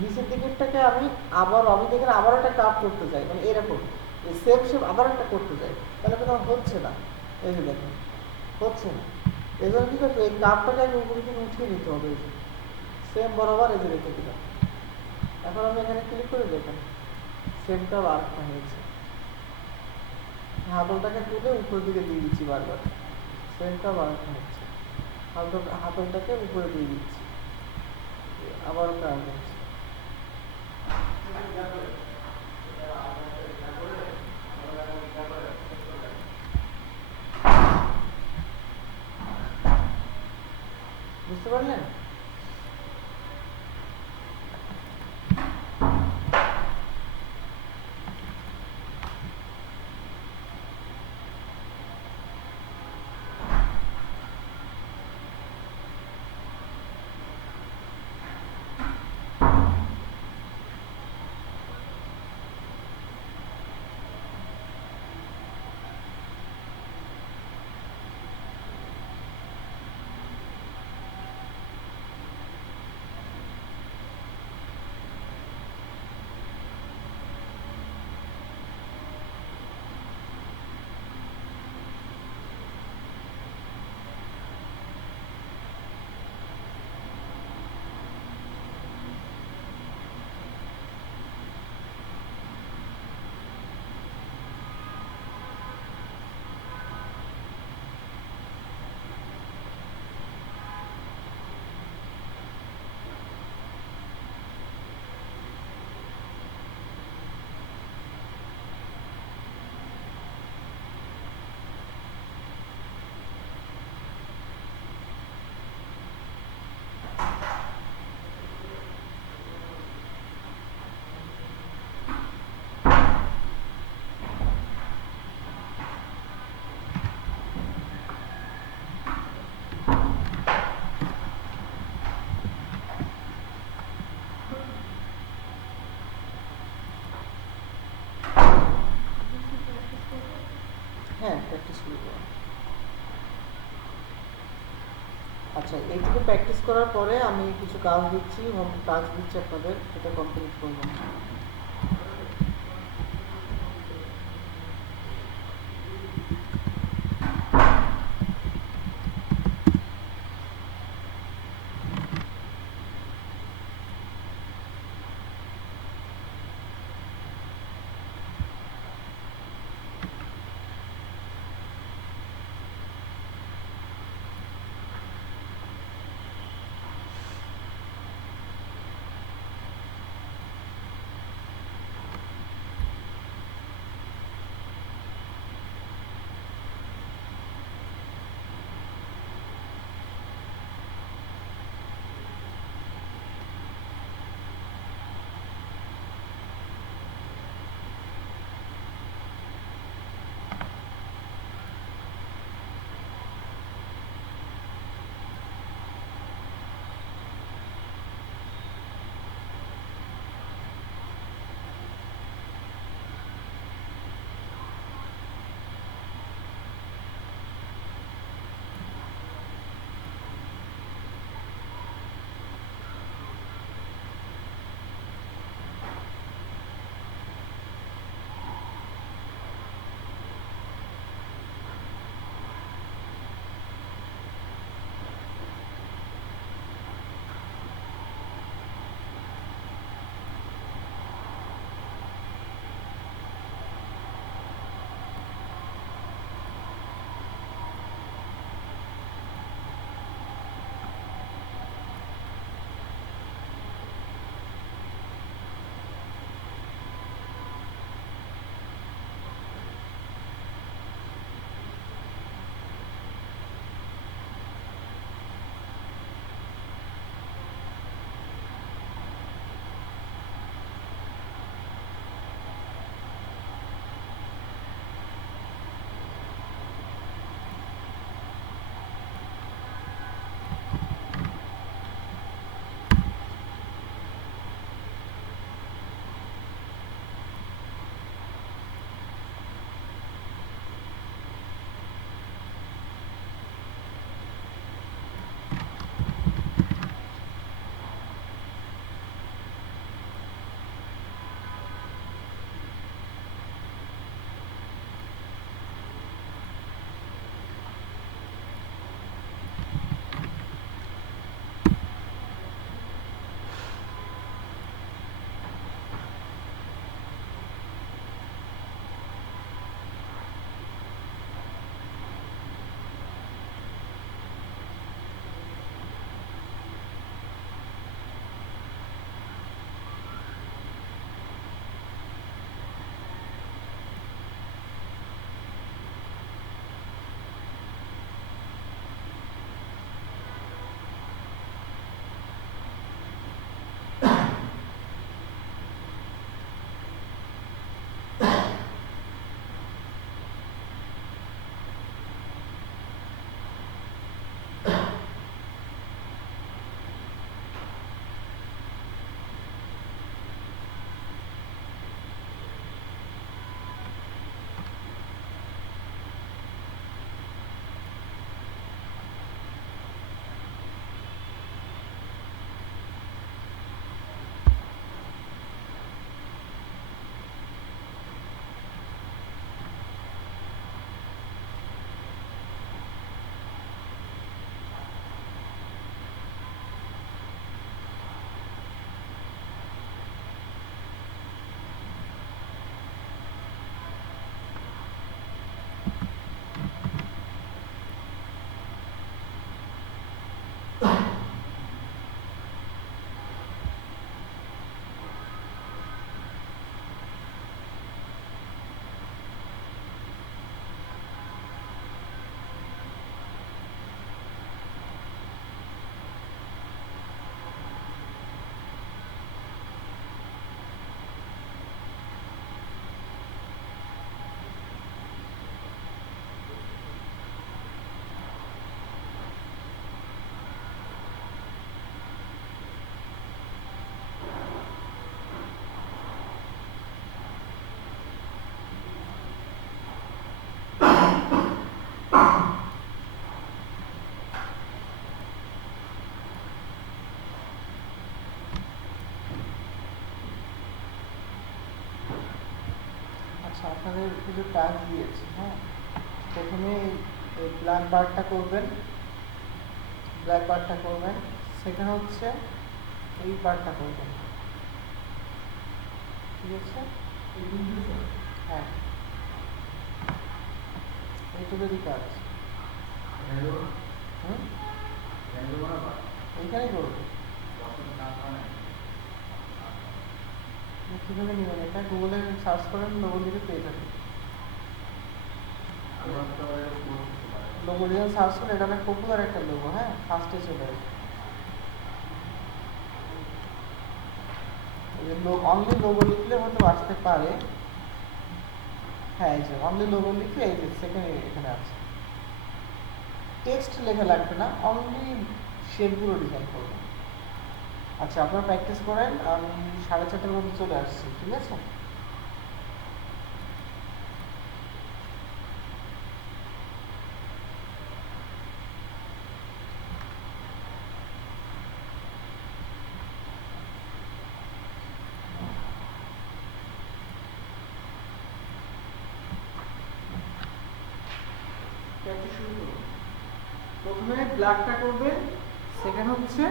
নিচের দিকেরটাকে আমি দেখেন আবার একটা কাপ করতে চাই, মানে এরকম সেম শেপ আবার একটা করতে চাই, তাহলে কিন্তু আমার হচ্ছে না, এই যে দেখেন হচ্ছে না। এই জন্য কি করতে, এই কাপটাকে আমি উপরের দিকে উঠিয়ে নিতে হবে, এই যে সেম বরাবর এই যে রেখে দিলাম। এখন আমি এখানে ক্লিক করে দেখেন সেমটা আরেকটা হয়েছে, হাতলটাকে তুলে উপরের দিকে দিয়ে দিচ্ছি বারবার, সেমটা আরেকটা হচ্ছে, হাতলটাকে উপরে দিয়ে দিচ্ছি, আবারও কাজ হচ্ছে। বুঝতে পারলেন? হ্যাঁ, প্র্যাকটিস করব। আচ্ছা, এইটুকু প্র্যাকটিস করার পরে আমি কিছু কাজ দিচ্ছি, হোম কাজ দিচ্ছি আপনাদের, সেটা কমপ্লিট করবেন। আচ্ছা, আপনাদের কিছু কাজ দিয়েছি, হ্যাঁ। প্রথমে এই ব্ল্যাক বারটা করবেন, সেখানে হচ্ছে এই বারটা করবেন, ঠিক আছে? হ্যাঁ, এইটুকুরই কাজ। হুম, এইখানেই করবেন। কীভাবে নেবেন এটা? গুগলে সার্চ করেন, লোগো লিখে পেয়ে যাবেন। লোগো লিখে সার্চ করে, এটা অনেক পপুলার একটা লোগো, হ্যাঁ, ফার্স্টে চলে আসবে। অনলি লোগো লিখলে হয়তো আসতে পারে। হ্যাঁ, এই যে অনলি লোগো লিখে এই যে সেকেন্ড এখানে আছে। টেক্সট লেখা লাগবে না, অনলি শেপগুলো ডিজাইন করবেন। আচ্ছা, আপনারা প্র্যাকটিস করেন, আমি 4:30টার মধ্যে চলে আসছি, ঠিক আছে? প্র্যাকটিস শুরু করুন। প্রথমে ব্ল্যাকটা করবেন, সেকেন্ড হচ্ছে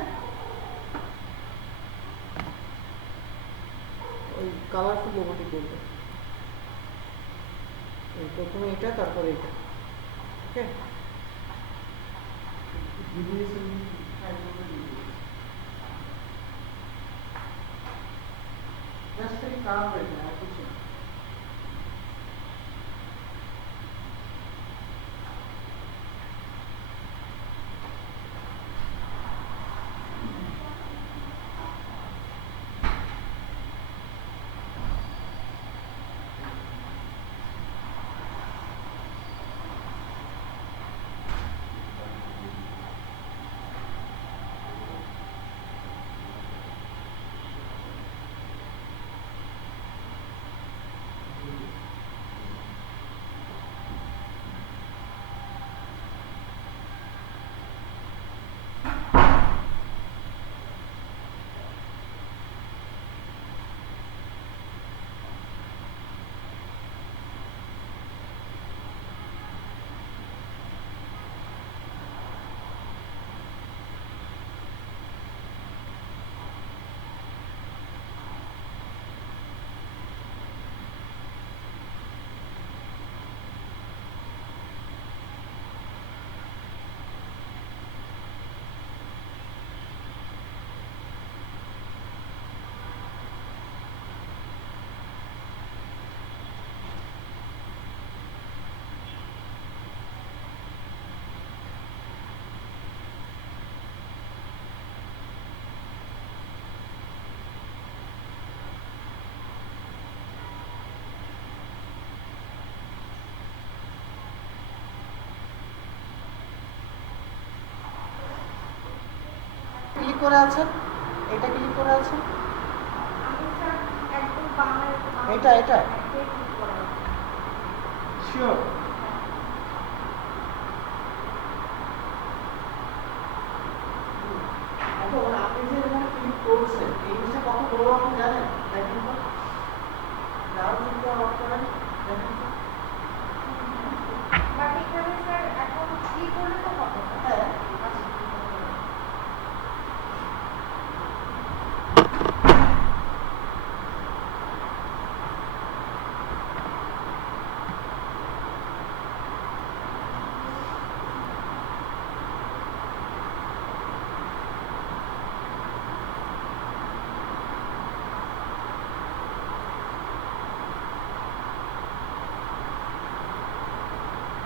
ওই কালারফুল লোগোটি করবে। প্রথমে এটা, তারপরে এটা, ওকে? জাস্ট এই কালার হয়ে যায়, আর কিছু না। ক্লিক করে আছেন, এটা ক্লিক করে আছেন, এটা শিওর। এখন আপনি যে এখানে ক্লিক করছেন, এই জিনিসটা কত বড় আপনি জানেন? দেখেন তো, নাও যদি অফ করেন, দেখেন তো। বাট এখানে স্যার এখন কি করলে তো হবে? হ্যাঁ, আচ্ছা।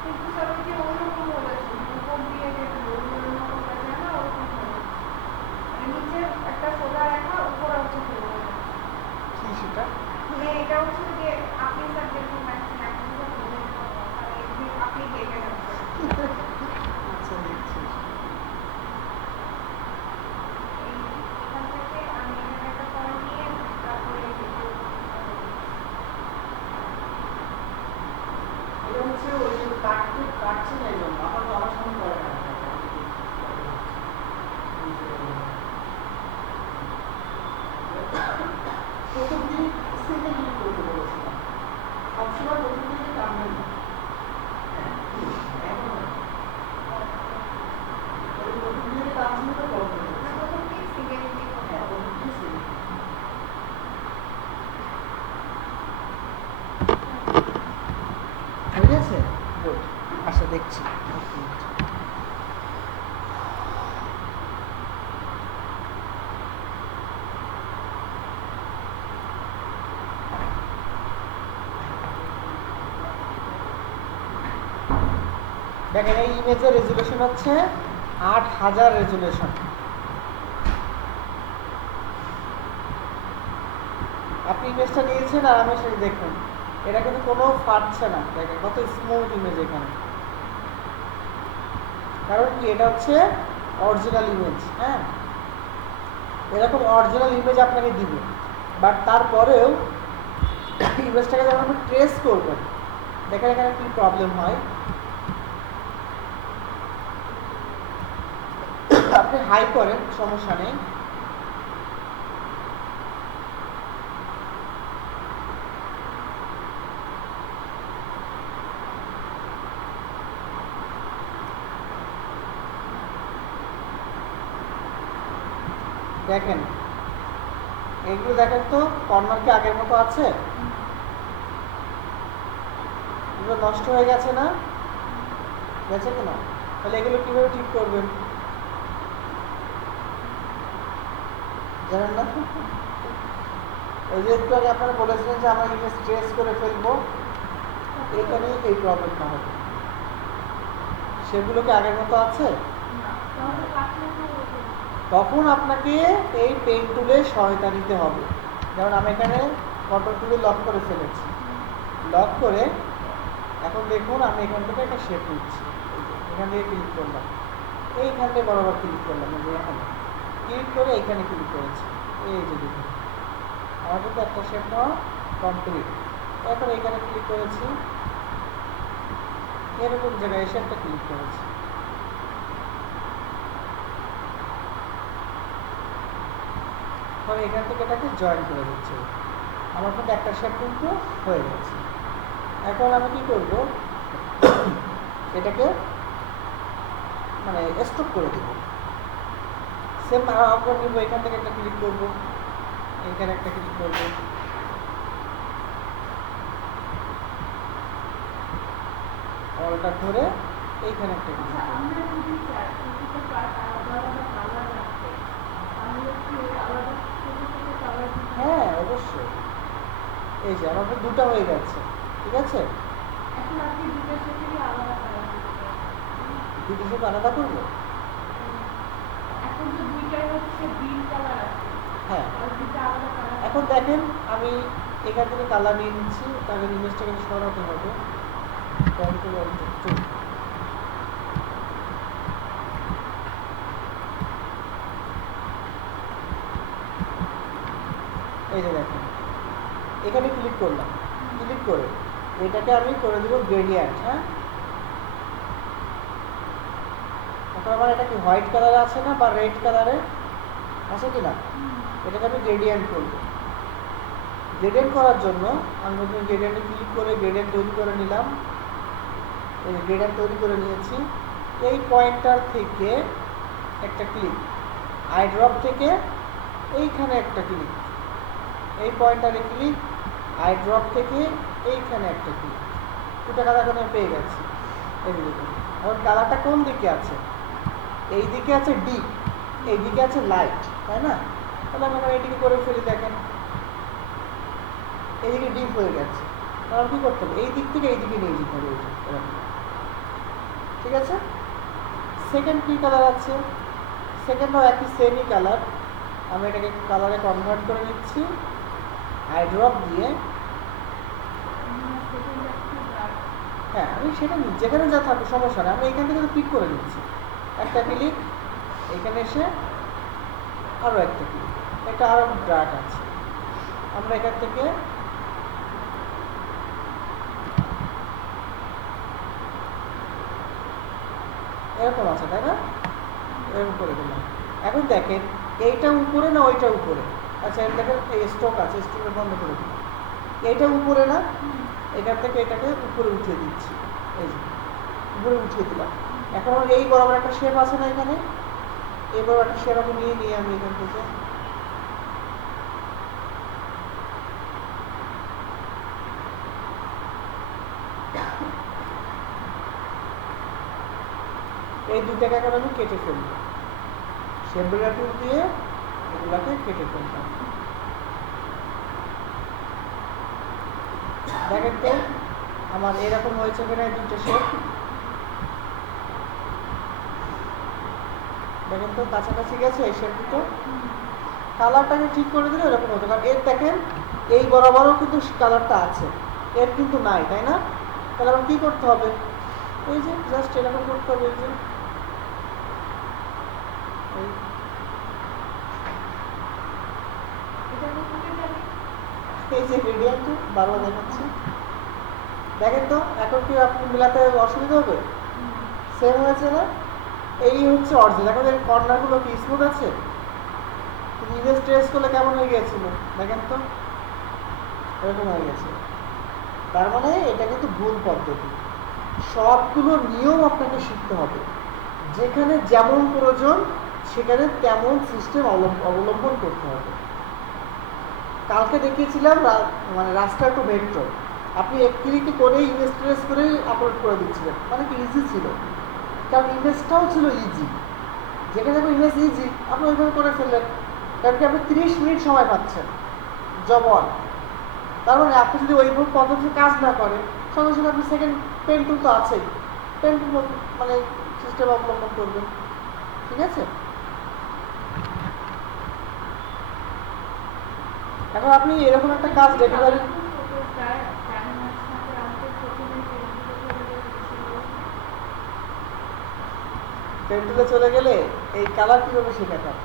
কিন্তু স্যার ওই যে ওইরকম বলেছে, উপর দিয়ে যে গোল মতো হয়ে যায় না, ওরকম হয়েছে। মানে নিচে একটা সোজা রেখা, উপরে হচ্ছে গোল হয়ে যায়। কি সেটা? মানে এটা হচ্ছে যে আপনি স্যার যেরকম ম্যাথস এখন তো বলে আপনি দেখে যাচ্ছেন। আচ্ছা, দেখছি। এখান থেকে আমি এখানে একটা পয়েন্ট নিয়ে তারপরে এটা হচ্ছে ওই যে কাটছে না, এই জন্য আমার তো আমার সামনে করে না। প্রথম দিন সেকেন্ড ক্লিক করতে বলেছিলাম, অপশন সময় প্রথম দিকে টানবেন না। হ্যাঁ, এখন না। ওই প্রথম দিকে টানছেন তো বড় হয়ে যাচ্ছে। প্রথম দিকে সিঙ্গেলিটি হ্যাঁ, প্রথম দিকে সিঙ্গেল। হয়ে গেছে? গুড। আচ্ছা দেখছি। এক মিনিট। দেখেন এই ইমেজের রেজুলেশন হচ্ছে 8000 রেজুলেশন। আপনি ইমেজটা নিয়েছেন আর আমি সেটা দেখুন, এটা কিন্তু কোনো ফাটছে না। দেখেন কত স্মুথ ইমেজ এখানে। কারণ কি, এটা হচ্ছে অরিজিনাল ইমেজ। হ্যাঁ, এরকম অরিজিনাল ইমেজ আপনাকে দিবে, বাট তারপরেও ইমেজটাকে যখন আপনি ট্রেস করবেন, দেখেন এখানে কি প্রবলেম হয়। আপনি হাই করেন, সমস্যা নেই। দেখেন এগুলো দেখেন তো, কর্নার কি আগের মতো আছে? এগুলো নষ্ট হয়ে গেছে না? গেছে কেন? তাহলে এগুলো কিভাবে ঠিক করবেন জানেন না? ওই যে একটু আগে আপনারা বলেছিলেন যে আমরা ইমেজ ট্রেস করে ফেলবো, এখানে এই প্রবলেমটা হবে। সেগুলো কি আগের মতো আছে? তখন আপনাকে এই পেন টুলের সহায়তা নিতে হবে। যেমন আমি এখানে কন্ট্রোল টুলে লক করে ফেলেছি। লক করে এখন দেখুন আমি এখান থেকে একটা শেপ নিচ্ছি। এখান থেকে ক্লিক করলাম, এইখান থেকে বরাবর ক্লিক করলাম, এই যে এখানে ক্লিক করে এখানে ক্লিক করেছি। এই যে দেখুন আমার কিন্তু একটা শেপ নেওয়া কমপ্লিট। এখন এখানে ক্লিক করেছি, এরকম জায়গায় এসে একটা ক্লিক করেছি। এখান থেকে এটাকে জয়েন করে দিচ্ছি। আমার কিন্তু একটা শেপ কিন্তু হয়ে গেছে। এখন আমি কি করব, এটাকে মানে স্টপ করে দেব। সেম আবার নিব, এখান থেকে একটা ক্লিক করব, এখানে একটা ক্লিক করব, অলটা ধরে এইখানে একটা ক্লিক করব। হ্যাঁ অবশ্যই, এই যে আমার তো দুটো হয়ে গেছে। ঠিক আছে, এখন আপনি দুটো শেপেরই আলাদা কালার দিতে দুটো শেপ আলাদা করবো। এখন তো দুইটাই হচ্ছে গ্রিন কালার আছে, হ্যাঁ আর দুটো আলাদা কালার। এখন দেখেন আমি এখান থেকে কালার নিয়ে নিচ্ছি, তাকে ইমেজটাকে সরাতে হবে। কন্ট্রোল অল্ট টু, এই যে দেখেন এখানে ক্লিক করলাম, ক্লিক করে এটাকে আমি করে দেবো গ্রেডিয়েন্ট। হ্যাঁ, এখন আমার এটা কি হোয়াইট কালার আছে না বা রেড কালারে আছে কি না, এটাকে আমি গ্রেডিয়েন্ট করব। গ্রেডিয়েন্ট করার জন্য আমি নতুন গ্রেডিয়েন্টে ক্লিক করে গ্রেডিয়েন্ট তৈরি করে নিলাম। এই গ্রেডিয়েন্ট তৈরি করে নিয়েছি। এই পয়েন্টার থেকে একটা ক্লিক, আই ড্রপ থেকে এইখানে একটা ক্লিক, এই পয়েন্টারে ক্লিক, আই ড্রপ থেকে এইখানে একটা ক্লিক। দুটো কালার এখন আমি পেয়ে গেছি। এই দেখুন এখন কালারটা কোন দিকে আছে, এই দিকে আছে ডিপ, এই দিকে আছে লাইট, তাই না? তাহলে আমরা এটিকে করে ফেলি। দেখেন এইদিকে ডিপ হয়ে গেছে, তাহলে কি করতে হবে, এই দিক থেকে এই দিকে নিয়ে যেতে হবে। ঠিক আছে, সেকেন্ড কি কালার আছে, সেকেন্ডও একই সেমই কালার। আমি এটাকে কালারে কনভার্ট করে নিচ্ছি, আই ড্রপ দিয়ে। হ্যাঁ আমি সেটা যেখানে যা থাকবে সমস্যা নেই, আমি এখান থেকে পিক করে নিচ্ছি। একটা ক্লিক, এখানে এসে আরও একটা ক্লিক, এটা আরও ডার্ক আছে। আমরা এখান থেকে এরকম আছে, তাই না? এরকম করে দিলাম। এখন দেখেন এইটা উপরে না ওইটা উপরে? আচ্ছা দেখেন এই স্ট্রোক আছে, স্ট্রোকের বন্ধ করে দিলাম। এইটা উপরে না, এখান থেকে এটাকে উপরে উঠিয়ে দিচ্ছি, এই যে উপরে উঠিয়ে দিলাম। এখন আমার এই বরাবর একটা শেপ আছে না এখানে, এই বরাবর একটা শেপ আমি নিয়ে আমি এখান থেকে এই দুইটাকে এখন আমি কেটে ফেলবো, শেপ ব্রেডার টুল দিয়ে এগুলাকে কেটে ফেললাম। দেখেন তো আমার এরকম হয়েছে কিনা এই দুটো শেপ, দেখেন তো কাছাকাছি গেছে এই শেপ দুটো। কালারটাকে ঠিক করে দিলে এরকম হতো, কারণ এর দেখেন এই বরাবরও কিন্তু কালারটা আছে, এর কিন্তু নাই, তাই না? তাহলে আমার কি করতে হবে, এই যে জাস্ট এরকম করতে হবে, এই যে এই যে গ্রেডিয়েন্ট বারবার দেখাচ্ছি, দেখেন তো এখন কি আপনি মিলাতে অসুবিধা হবে? সেম হয়েছে না? এই হচ্ছে অরিজিনাল। এখন এর কর্নারগুলো কি স্মুথ আছে? ইমেজ ট্রেস করলে কেমন হয়ে গিয়েছিল দেখেন তো, এরকম হয়ে গেছে। তার মানে এটা কিন্তু ভুল পদ্ধতি। সবগুলো নিয়ম আপনাকে শিখতে হবে, যেখানে যেমন প্রয়োজন সেখানে তেমন সিস্টেম অবলম্বন করতে হবে। কালকে দেখিয়েছিলাম মানে রাস্টার টু ভেক্টর, আপনি এক ক্লিকে করে ইমেজ ট্রেস করেই আপলোড করে দিচ্ছিলেন, মানে কি ইজি ছিল, কারণ ইমেজটাও ছিল ইজি। যেখানে দেখো ইমেজ ইজি আপনি ওইভাবে করে ফেললেন, কারণ কি আপনি 30 মিনিট সময় পাচ্ছেন জবন। তার মানে আপনি যদি ওইভাবে পদ্ধতি কাজ না করেন, সঙ্গে সঙ্গে আপনি সেকেন্ড পেন টুল তো আছেই, পেন টুল মানে সিস্টেম অবলম্বন করবেন, ঠিক আছে? এখন আপনি এরকম একটা কাজ রেগুলারলি পেন টুলে চলে গেলে এই কালার কীভাবে শেখাতে হবে,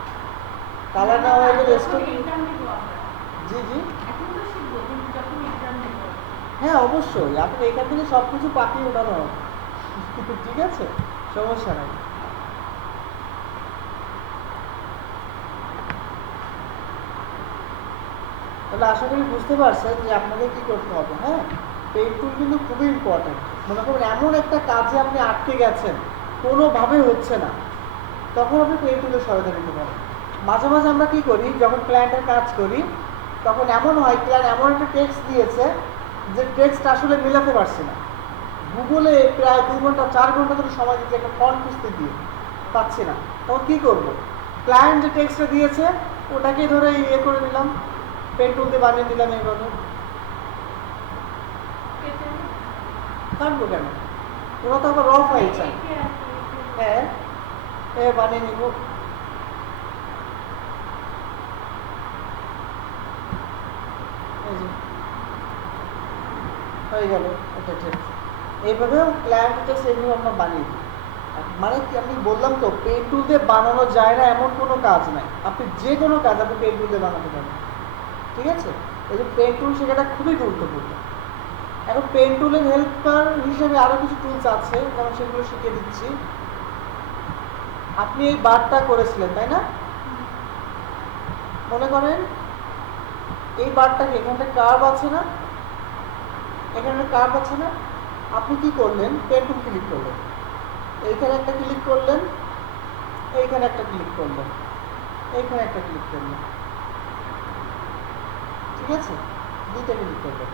কালার না হয়ে গেলে স্টোক। জি জি হ্যাঁ অবশ্যই, আপনি এখান থেকে সব কিছু পাঠিয়ে উঠানো হবে, ঠিক আছে, সমস্যা নাই। তাহলে আশা করি বুঝতে পারছেন যে আপনাকে কি করতে হবে। হ্যাঁ, পেইন্ট টুল কিন্তু খুবই ইম্পর্টেন্ট। মনে করুন এমন একটা কাজে আপনি আটকে গেছেন, কোনোভাবে হচ্ছে না, তখন আপনি পেইন্ট টুলের সহায়তা নিতে পারেন। মাঝে মাঝে আমরা কি করি, যখন ক্লায়েন্টের কাজ করি তখন এমন হয় ক্লায়েন্ট এমন একটা টেক্সট দিয়েছে যে টেক্সট আসলে মেলাতে পারছি না, গুগলে প্রায় 2 ঘন্টা 4 ঘন্টা ধরে সময় দিতে একটা ফন্ট খুঁজতে দিয়ে পাচ্ছি না, তখন কী করবো, ক্লায়েন্ট যে টেক্সটটা দিয়েছে ওটাকে ধরে ইয়ে করে দিলাম, পেন টুল দিয়ে বানিয়ে দিলাম। এইভাবে কাটবো কেন, ওরা তো আবার র ফাইল চাই। হ্যাঁ বানিয়ে নিব, হয়ে গেল। ওটা ঠিক আছে, এইভাবেও ক্লায়েন্টটা সেইভাবে আমরা বানিয়ে দিই। মানে কি আমি বললাম তো, পেন টুল দিয়ে বানানো যায় না এমন কোনো কাজ নাই, আপনি যে কোনো কাজ আপনি পেন টুল দিয়ে বানাতে পারেন, ঠিক আছে? এই যে পেন টুল শেখাটা খুবই গুরুত্বপূর্ণ। এখন পেন টুলের হেল্পার হিসেবে আরও কিছু টুলস আছে, যেমন সেগুলো শিখিয়ে দিচ্ছি। আপনি এই বারটা করেছিলেন তাই না, মনে করেন এই বারটাকে এখানটা কার্ভ আছে না, এখানে কার্ভ আছে না, আপনি কি করলেন, পেন টুল ক্লিক করলেন, এইখানে একটা ক্লিক করলেন, এইখানে একটা ক্লিক করলেন, এইখানে একটা ক্লিক করলেন, ঠিক আছে, দুইটা ক্লিক করলেন।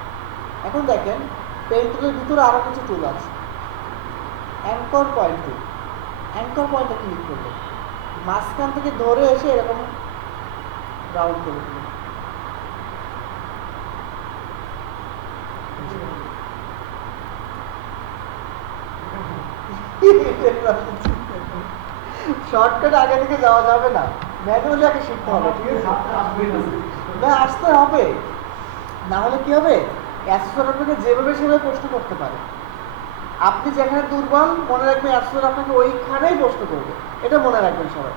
এখন দেখেন পেন টুলের ভিতরে আরও কিছু টুল আছে, অ্যাঙ্কর পয়েন্ট টুল, অ্যাঙ্কর পয়েন্টে ক্লিক করলেন, মাঝখান থেকে ধরে এসে এরকম রাউন্ড করে দিলেন, শর্টকাট আগে থেকে যাওয়া যাবে না, ম্যানুয়ালি আগে শিখতে হবে, ঠিক আছে? না আসতে হবে, না হলে কি হবে, অ্যাসেসর আপনাকে যেভাবে সেভাবে প্রশ্ন করতে পারে। আপনি যেখানে দুর্বল মনে রাখবেন অ্যাসেসর আপনাকে ওইখানেই প্রশ্ন করবে, এটা মনে রাখবেন সবাই।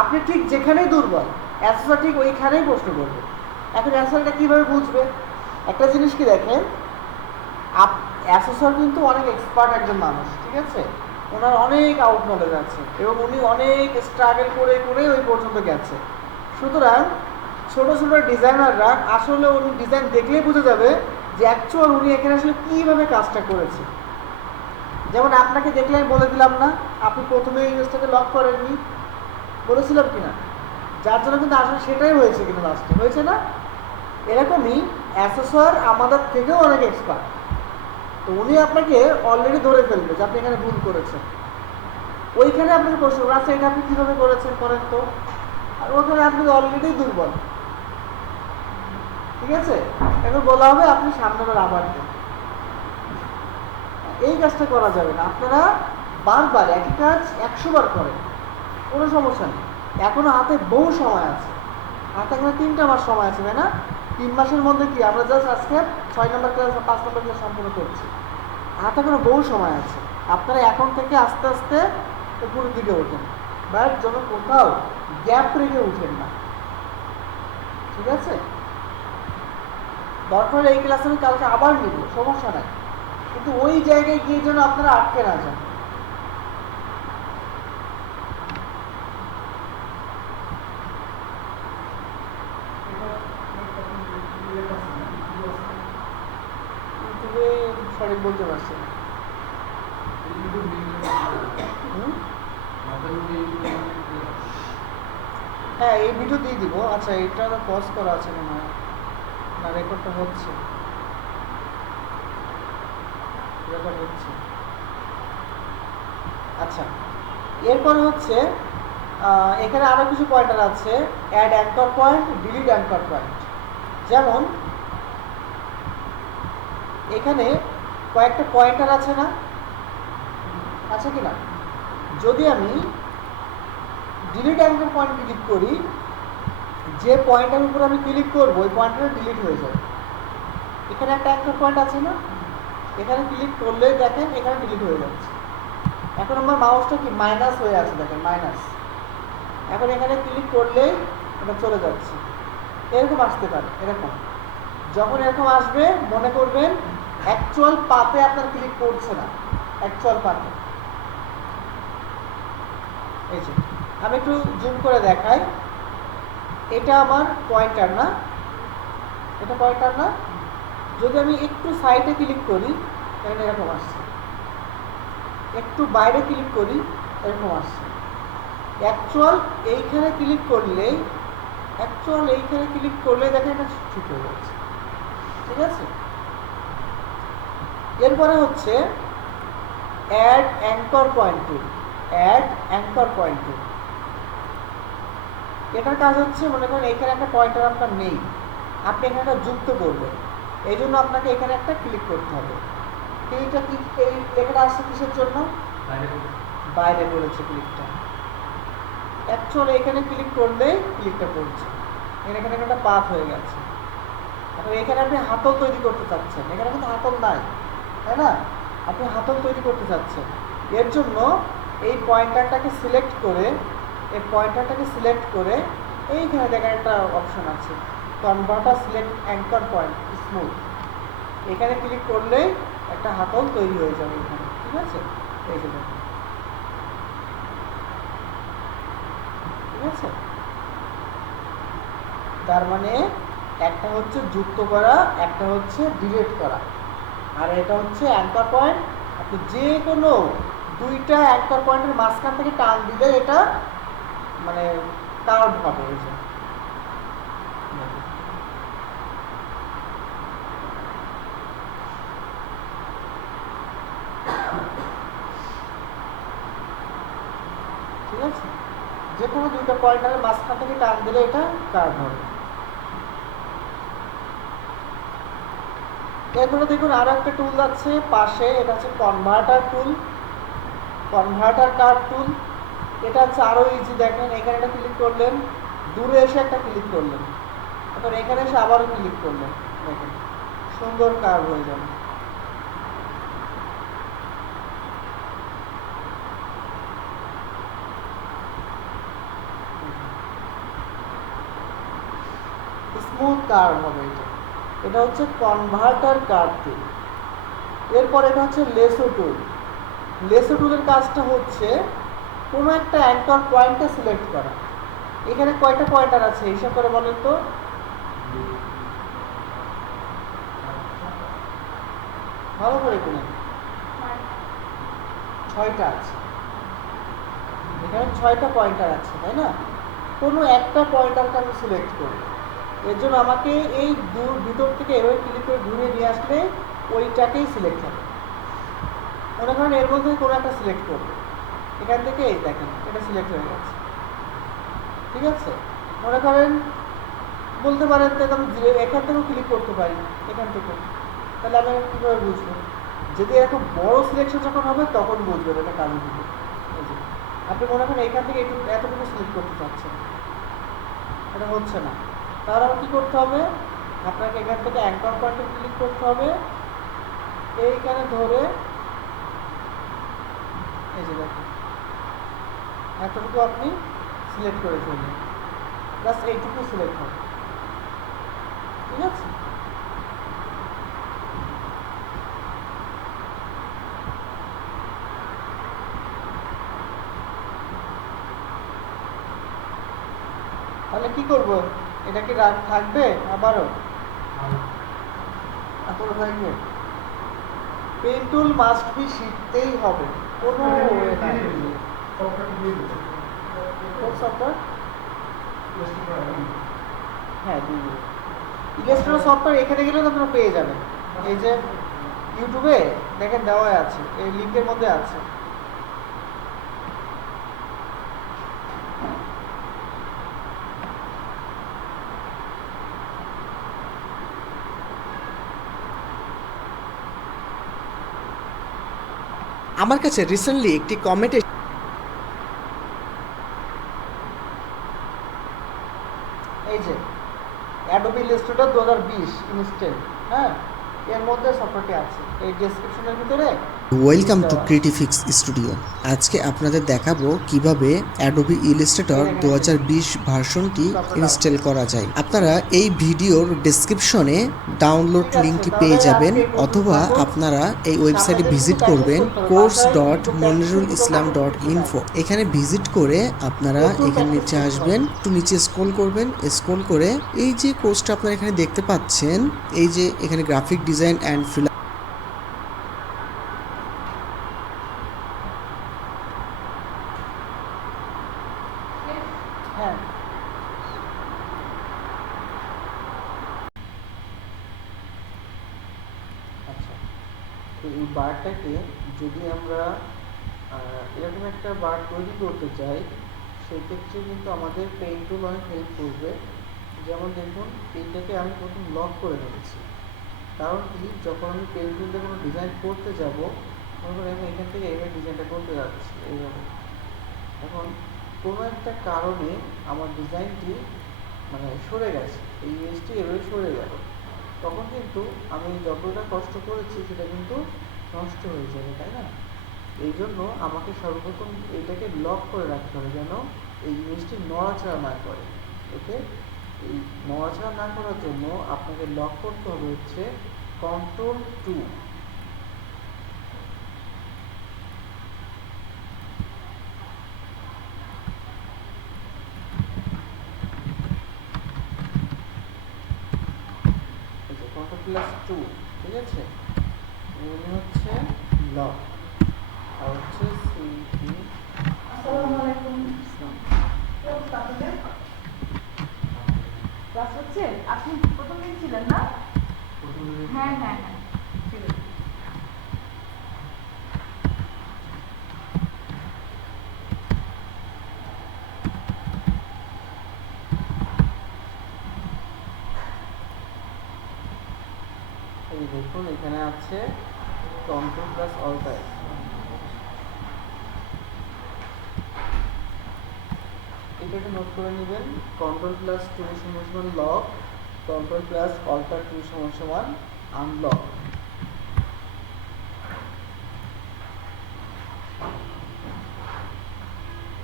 আপনি ঠিক যেখানেই দুর্বল অ্যাসেসর ঠিক ওইখানেই প্রশ্ন করবে। এখন অ্যাসেসরটা কীভাবে বুঝবে, একটা জিনিস কি দেখেন, অ্যাসেসর কিন্তু অনেক এক্সপার্ট একজন মানুষ, ঠিক আছে, ওনার অনেক আউট নলেজ আছে এবং উনি অনেক স্ট্রাগল করে করে ওই পর্যন্ত গেছে। সুতরাং ছোট ছোট ডিজাইনাররা আসলে উনি ডিজাইন দেখলেই বোঝা যাবে যে অ্যাকচুয়াল উনি এখানে আসলে কীভাবে কাজটা করেছে। যেমন আপনাকে দেখলে আমি বলে দিলাম না, আপনি প্রথমে এই জিনিসটাকে লক করেননি, বলেছিলাম কিনা, যার জন্য কিন্তু আসলে সেটাই হয়েছে, কিন্তু লাস্টে হয়েছে না। এরকমই অ্যাসেসর আমাদের থেকেও অনেক এক্সপার্ট, তো উনি আপনাকে অলরেডি ধরে ফেলবে যে আপনি এখানে ভুল করেছেন। ওইখানে আপনাকে প্রশ্ন করবে, আচ্ছা এটা আপনি কীভাবে করেছেন করেন তো, আর ওখানে আপনি অলরেডি দুর্বল, ঠিক আছে। এখন বলা হবে আপনি সামনের আবার দেন, এই কাজটা করা যাবে না। আপনারা বারবার একই কাজ 100 বার করেন, কোনো সমস্যা নেই। এখনো হাতে বহু সময় আছে, হাতে এখানে 3টা মাস সময় আছে, তাই না? 3 মাসের মধ্যে কি আমরা জাস্ট আজকে 6 নম্বর ক্লাস বা 5 নম্বর ক্লাস সম্পূর্ণ করছি, হাতে এখনো বহু সময় আছে। আপনারা এখন থেকে আস্তে আস্তে উপরের দিকে ওঠেন, বাট যেন কোথাও গ্যাপ রেখে উঠেন না, ঠিক আছে। দরকার এই ক্লাসে আমি কালকে আবার নিব, সমস্যা নাই, কিন্তু ওই জায়গায় গিয়ে যেন আপনারা আটকে না যান। ইউটিউবে সঠিক বলতে পারছি না। হ্যাঁ, এই ভিডিও দিয়ে দিব। আচ্ছা, এটা তো পজ করা আছে মনে হয়, না রেকর্ডটা হচ্ছে, রেকর্ড হচ্ছে। আচ্ছা, এরপরে হচ্ছে এখানে আরও কিছু পয়েন্টার আছে, add anchor point, delete anchor point. যেমন এখানে কয়েকটা পয়েন্টার আছে না, আছে কি না? যদি আমি ডিলিট অ্যাঙ্কর পয়েন্ট ক্লিক করি, যে পয়েন্টের উপর আমি ক্লিক করবো ওই পয়েন্টটা ডিলিট হয়ে যায়। এখানে একটা অ্যাঙ্কর পয়েন্ট আছে না, এখানে ক্লিক করলে দেখেন এখানে ডিলিট হয়ে যাচ্ছে। এখন আমার মাউসটা কি মাইনাস হয়ে আছে, দেখেন মাইনাস। এখন এখানে ক্লিক করলেই এটা চলে যাচ্ছে। এরকম আসতে পারে, এরকম যখন এরকম আসবে মনে করবেন অ্যাকচুয়াল পাতে আপনার ক্লিক করছে না, অ্যাকচুয়াল পাতে। এই যে আমি একটু জুম করে দেখাই, এটা আমার পয়েন্টার না, এটা পয়েন্টার না। যদি আমি একটু সাইডে ক্লিক করি এখানে এরকম আসছে, একটু বাইরে ক্লিক করি এরকম আসছে। অ্যাকচুয়াল এইখানে ক্লিক করলেই, দেখেন এটা ঠিক হয়ে যাচ্ছে, ঠিক আছে। এরপরে হচ্ছে add anchor point tool, add anchor point tool. এটার কাজ হচ্ছে, মনে করেন এখানে একটা পয়েন্টার আপনার নেই, আপনি এখানে একটা যুক্ত করবেন, এই জন্য আপনাকে এখানে একটা ক্লিক করতে হবে। ক্লিকটা কি এই লেখাটা আসছে কিসের জন্য? বাইরে বলেছে ক্লিকটা। অ্যাকচুয়ালি এখানে ক্লিক করলেই ক্লিকটা পড়ছে, এখানে একটা পাথ হয়ে গেছে। এখন এখানে আপনি হাতল তৈরি করতে চাচ্ছেন, এখানে কিন্তু হাতল নাই, তাই না? আপনি হাতল তৈরি করতে চাচ্ছেন, এর জন্য এই পয়েন্টারটাকে সিলেক্ট করে, এইখানে দেখেন একটা অপশন আছে converter select anchor point smooth, এখানে ক্লিক করলেই একটা হাতল তৈরি হয়ে যাবে এখানে, ঠিক আছে। এই যে দেখুন, ঠিক আছে। তার মানে একটা হচ্ছে যুক্ত করা, একটা হচ্ছে ডিলিট করা, আর এটা হচ্ছে অ্যাঙ্কর পয়েন্ট। আপনি যে কোনো দুইটা অ্যাঙ্কর পয়েন্টের মাঝখান থেকে টান দিলে এটা মানে কার্ভ হবে, এই যে ঠিক আছে। যে কোনো দুইটা পয়েন্টের মাঝখান থেকে টান দিলে এটা কার্ভ হবে। এরপরে দেখুন আরো একটা টুল আছে পাশে, এটা হচ্ছে কনভার্টার টুল, কনভার্টার কার্ভ টুল। এটা হচ্ছে আরো ইজি, দেখেন এখানে একটা ক্লিক করলেন, দূরে এসে একটা ক্লিক করলেন, এখন এখানে এসে আবারও ক্লিক করলেন, দেখেন সুন্দর কার্ভ হয়ে যাবে। স্মুথ কার্ভ হবে এটা, এটা হচ্ছে কনভার্টার কার্ভ টুল। এরপর এটা হচ্ছে লেসো টুল। লেসো টুলের কাজটা হচ্ছে কোনো একটা অ্যাঙ্কর পয়েন্টে সিলেক্ট করা। এখানে কয়টা পয়েন্টার আছে হিসাব করে বলেন তো? ভালো করে কিনে হয়। 6টা আছে, এখানে 6টা পয়েন্টার আছে, তাই না? কোনো একটা পয়েন্টারকে আমি সিলেক্ট করব। এর জন্য আমাকে এই ভিতর থেকে এভাবে ক্লিক করে ঘুরে নিয়ে আসলে ওইটাকেই সিলেক্ট হবে। মনে করেন এর মধ্যে কোনো একটা সিলেক্ট করব, এখান থেকে এই দেখেন এটা সিলেক্ট হয়ে গেছে, ঠিক আছে? মনে করেন বলতে পারেন যে আমি এখান থেকেও ক্লিক করতে পারি, এখান থেকে, তাহলে আমি কীভাবে বুঝবো? যদি এরকম বড় সিলেকশন যখন হবে তখন বুঝবেন এটা কাজে দিবে। এই যে আপনি মনে করেন এখান থেকে একটু এতটুকু সিলেক্ট করতে চাচ্ছেন, এটা হচ্ছে না, তাহলে আমার কী করতে হবে? আপনাকে এখান থেকে অ্যাঙ্কর পয়েন্টে ক্লিক করতে হবে, এইখানে ধরে এই যে দেখুন এতটুকু আপনি সিলেক্ট করে ফেলবেন, জাস্ট এইটুকু সিলেক্ট হবে, ঠিক আছে? তাহলে কি করব? এটা কি থাকবে আবারও? এখনো থাকবে? পেন টুল মাস্ট বি শিখতেই হবে, কোনো ওয়ে নাই। কোন সফটওয়্যার? হ্যাঁ, ইলাস্ট্রেটর সফটওয়্যার এখানে গেলেও আপনারা পেয়ে যাবেন। এই যে ইউটিউবে দেখেন দেওয়া আছে, এই লিঙ্কের মধ্যে আছে। আমার কাছে রিসেন্টলি একটি কমেন্ট এই যে অ্যাডোবি ইলাস্ট্রেটর 2020 ইনস্টল, হ্যাঁ, এর মধ্যে সফটওয়্যারটি আছে, এই ডেসক্রিপশনের ভিতরে। Welcome to Creatifix studio. আজকে আপনাদের দেখাবো কিভাবে অ্যাডোবি ইলাস্ট্রেটর 2020 ভার্সনটি ইনস্টল করা যায়। আপনারা এই ভিডিওর ডেসক্রিপশনে ডাউনলোড লিঙ্কটি পেয়ে যাবেন, অথবা আপনারা এই ওয়েবসাইটে ভিজিট করবেন course.monirulislam.info। এখানে ভিজিট করে আপনারা এখানে নিচে আসবেন, একটু নিচে স্ক্রল করবেন, স্ক্রল করে এই যে কোর্সটা আপনারা এখানে দেখতে পাচ্ছেন, এই যে এখানে গ্রাফিক ডিজাইন অ্যান্ড হ্যাঁ, আচ্ছা, তো এই বারটাকে যদি আমরা এরকম একটা বার তৈরি করতে চাই, সেক্ষেত্রে কিন্তু আমাদের পেইন টুল অনেক হেল্প করবে। যেমন দেখুন, এইটাকে আমি প্রথম লক করে নিয়েছি, কারণ কি, যখন আমি পেইন টুল দিয়ে কোনো ডিজাইন করতে যাব, মনে করেন আমি এখান থেকে এইভাবে ডিজাইনটা করতে যাচ্ছি এইভাবে, এখন কোনো একটা কারণে আমার ডিজাইনটি মানে সরে গেছে, এই ইমেজটি এভাবে সরে গেল, তখন কিন্তু আমি যতটা কষ্ট করেছি সেটা কিন্তু নষ্ট হয়ে যাবে, তাই না? এই জন্য আমাকে সর্বপ্রথম এটাকে লক করে রাখতে হবে, যেন এই ইমেজটি নড়াচড়া না করে। ওকে, এই নড়াচড়া না করার জন্য আপনাকে লক করতে হবে হচ্ছে Ctrl+2। Ctrl+2, ঠিক আছে? এগুলি হচ্ছে লক, আর হচ্ছে আসসালামু আলাইকুম। কি অবস্থা আপনাদের? ক্লাস হচ্ছে? আপনি প্রথম দিন ছিলেন না? হ্যাঁ হ্যাঁ হ্যাঁ, ঠিক আছে। এই দেখুন এখানে আছে Ctrl+Alt। এটা একটু নোট করে নেবেন, Ctrl+2 সমান লক, Ctrl+Alt+2 সমান আনলক।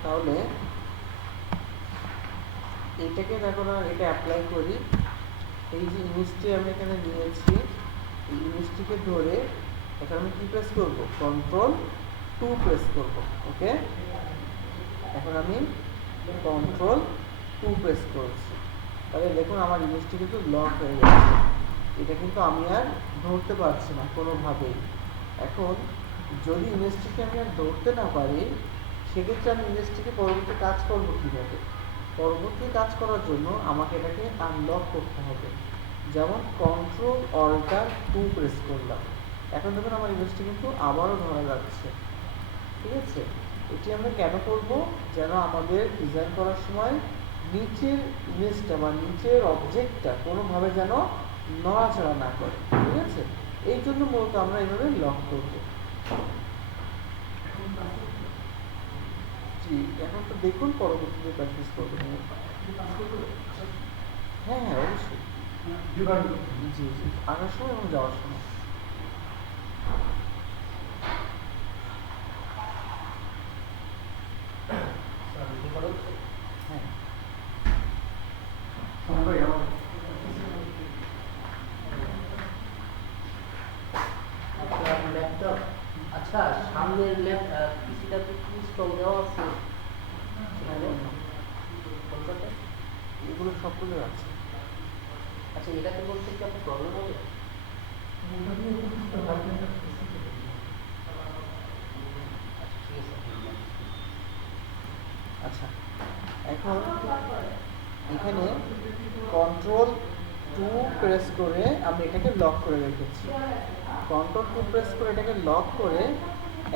তাহলে এটাকে দেখো না, এটা অ্যাপ্লাই করি। এই যে ইমেজটি আমি এখানে নিয়েছি, এই ইমেজটিকে ধরে এখন আমি কি প্রেস করবো? Ctrl+2 প্রেস করব। ওকে, এখন আমি Ctrl+2 প্রেস করছি, তাহলে দেখুন আমার ইমেজটি কিন্তু লক হয়ে গেছে। এটা কিন্তু আমি আর ধরতে পারছি না কোনোভাবেই। এখন যদি ইমেজটিকে আমি আর ধরতে না পারি, সেক্ষেত্রে আমি ইমেজটিকে পরবর্তী কাজ করবো কীভাবে? পরবর্তী কাজ করার জন্য আমাকে এটাকে আনলক করতে হবে। যেমন কন্ট্রোল অল্টার 2 প্রেস করলাম, এখন দেখুন আমার ইমেজটি কিন্তু আবারও ধরা যাচ্ছে। ঠিক আছে, এটি আমরা কেন করব? যেন আমাদের ডিজাইন করার সময় নিচের ইমেজটা বা নিচের অবজেক্টটা কোনোভাবে যেন নড়াচড়া না করে। ঠিক আছে, এই জন্য মূলত আমরা এইভাবে লক করব। জি, এখন তো দেখুন পরবর্তীতে প্র্যাকটিস করবেন। হ্যাঁ হ্যাঁ, অবশ্যই। জি জি, আসার সময় এবং যাওয়ার সময়। হ্যাঁ, ল্যাপটপ, আচ্ছা সামনের পিসিটাতে কি স্টক দেওয়া আছে সেখানে কলকাতায়? এগুলো সবগুলো আছে। আচ্ছা এটাতে বলতে কি আপনার প্রবলেম হবে? আচ্ছা, এখন এখানে কন্ট্রোল 2 প্রেস করে আমি এটাকে লক করে রেখেছি। কন্ট্রোল 2 প্রেস করে এটাকে লক করে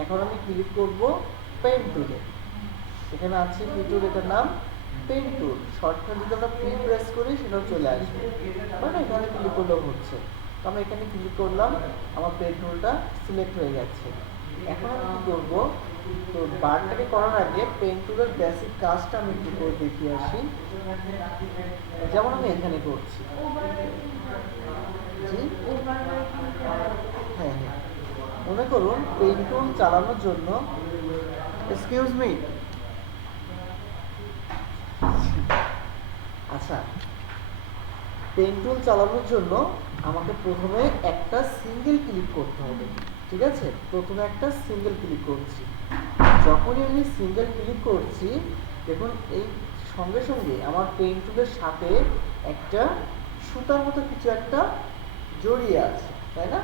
এখন আমি ক্লিক করব পেন টুলে। এখানে আছে কি টুল, এটার নাম পেন টুল। শর্টকাট যদি আমরা পি প্রেস করি সেটাও চলে আসবে, মানে এখানে ক্লিক করলেও হচ্ছে। তো আমরা এখানে ক্লিক করলাম, আমার পেন টুলটা সিলেক্ট হয়ে যাচ্ছে। এখন আমি কী করবো, তো বারটাকে করার আগে পেন টুলের বেসিক কাজটা আমি একটু করে দেখিয়ে আসি। যেমন আমি এখানে করছি। জি হ্যাঁ হ্যাঁ, মনে করুন পেন টুল চালানোর জন্য, এক্সকিউজ মি, আচ্ছা, পেন টুল চালানোর জন্য আমাকে প্রথমে একটা সিঙ্গেল ক্লিক করতে হবে। ঠিক আছে, প্রথমে একটা সিঙ্গেল ক্লিক করছি। যখনই আমি সিঙ্গেল ক্লিক করছি, দেখুন এই সঙ্গে সঙ্গে আমার পেন টুলের সাথে একটা সুতার মতো কিছু একটা জড়িয়ে আছে, তাই না?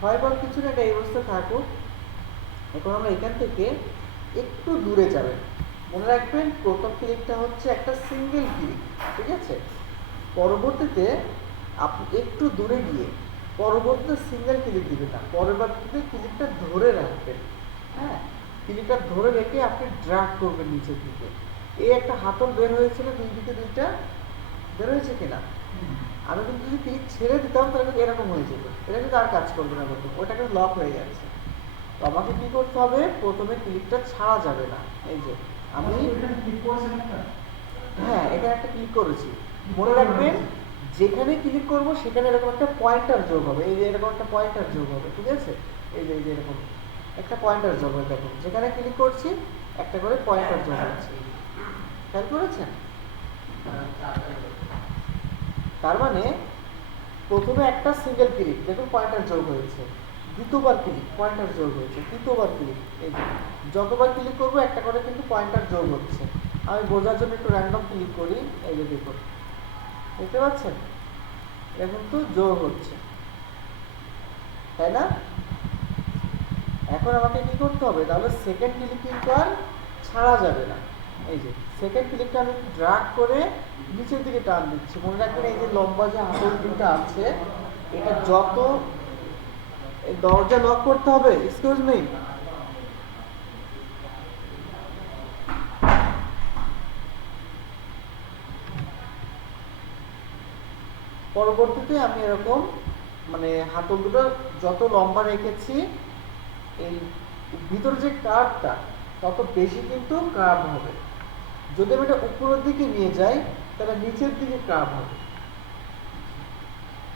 হয় বা কিছু না, একটা এই অবস্থা থাকুক। এখন আমরা এখান থেকে একটু দূরে যাবেন। মনে রাখবেন প্রথম ক্লিকটা হচ্ছে একটা সিঙ্গেল ক্লিক। ঠিক আছে, পরবর্তীতে আপনি একটু দূরে গিয়ে পরবর্তীতে সিঙ্গেল ক্লিক দিবেন না, পরবর্তীতে ক্লিকটা ধরে রাখবেন। হ্যাঁ, ক্লিকটা ধরে রেখে আপনি ড্র্যাগ করবেন নিচের দিকে। এই একটা হাতল বের হয়েছিল, দুই দিকে দুইটা বের হয়েছে কিনা? আমি কিন্তু যদি ক্লিক ছেড়ে দিতাম তাহলে কিন্তু এরকম হয়ে যেত, এটা কিন্তু আর কাজ করবে না, বলতো ওটা কিন্তু লক হয়ে যাচ্ছে। তো আমাকে কি করতে হবে, প্রথমে ক্লিকটা ছাড়া যাবে না। এই যে আমি হ্যাঁ এখানে একটা ক্লিক করেছি, মনে রাখবেন যেখানে ক্লিক করব সেখানে এরকম একটা পয়েন্টার যোগ হবে। এই যে এরকম একটা পয়েন্টার যোগ হবে। ঠিক আছে, এই যে এরকম একটা পয়েন্টার যোগ হবে। দেখুন যেখানে ক্লিক করছি একটা করে পয়েন্টার যোগ হচ্ছে, খেয়াল করেছেন? তার মানে প্রথমে একটা সিঙ্গেল ক্লিক, দেখুন পয়েন্টার যোগ হয়েছে। দ্বিতীয়বার ক্লিক, পয়েন্টার যোগ হয়েছে। তৃতীয়বার ক্লিক, এই যে যতবার ক্লিক করবো একটা করে কিন্তু পয়েন্টার যোগ হচ্ছে। আমি বোঝার জন্য একটু র্যান্ডম ক্লিক করি, এই যে দেখুন, দেখতে পাচ্ছেন এখন তো যোগ হচ্ছে, তাই না? এখন আমাকে কি করতে হবে, তাহলে সেকেন্ড ক্লিক কিন্তু আর ছাড়া যাবে না। এই যে সেকেন্ড ক্লিকটা আমি ড্র্যাগ করে নিচের দিকে টান দিচ্ছি। মনে রাখবেন এই যে লম্বা যে হাতল দুটো আছে, এটা যত দরজা লক করতে হবে। এক্সকিউজ মি, পরবর্তীতে আমি এরকম মানে হাতল দুটো যত লম্বা রেখেছি, এই ভিতর যে কার্ভটা তত বেশি কিন্তু কার্ভ হবে। যদি আমি এটা উপরের দিকে নিয়ে যাই তাহলে নিচের দিকে কার্ভ হবে।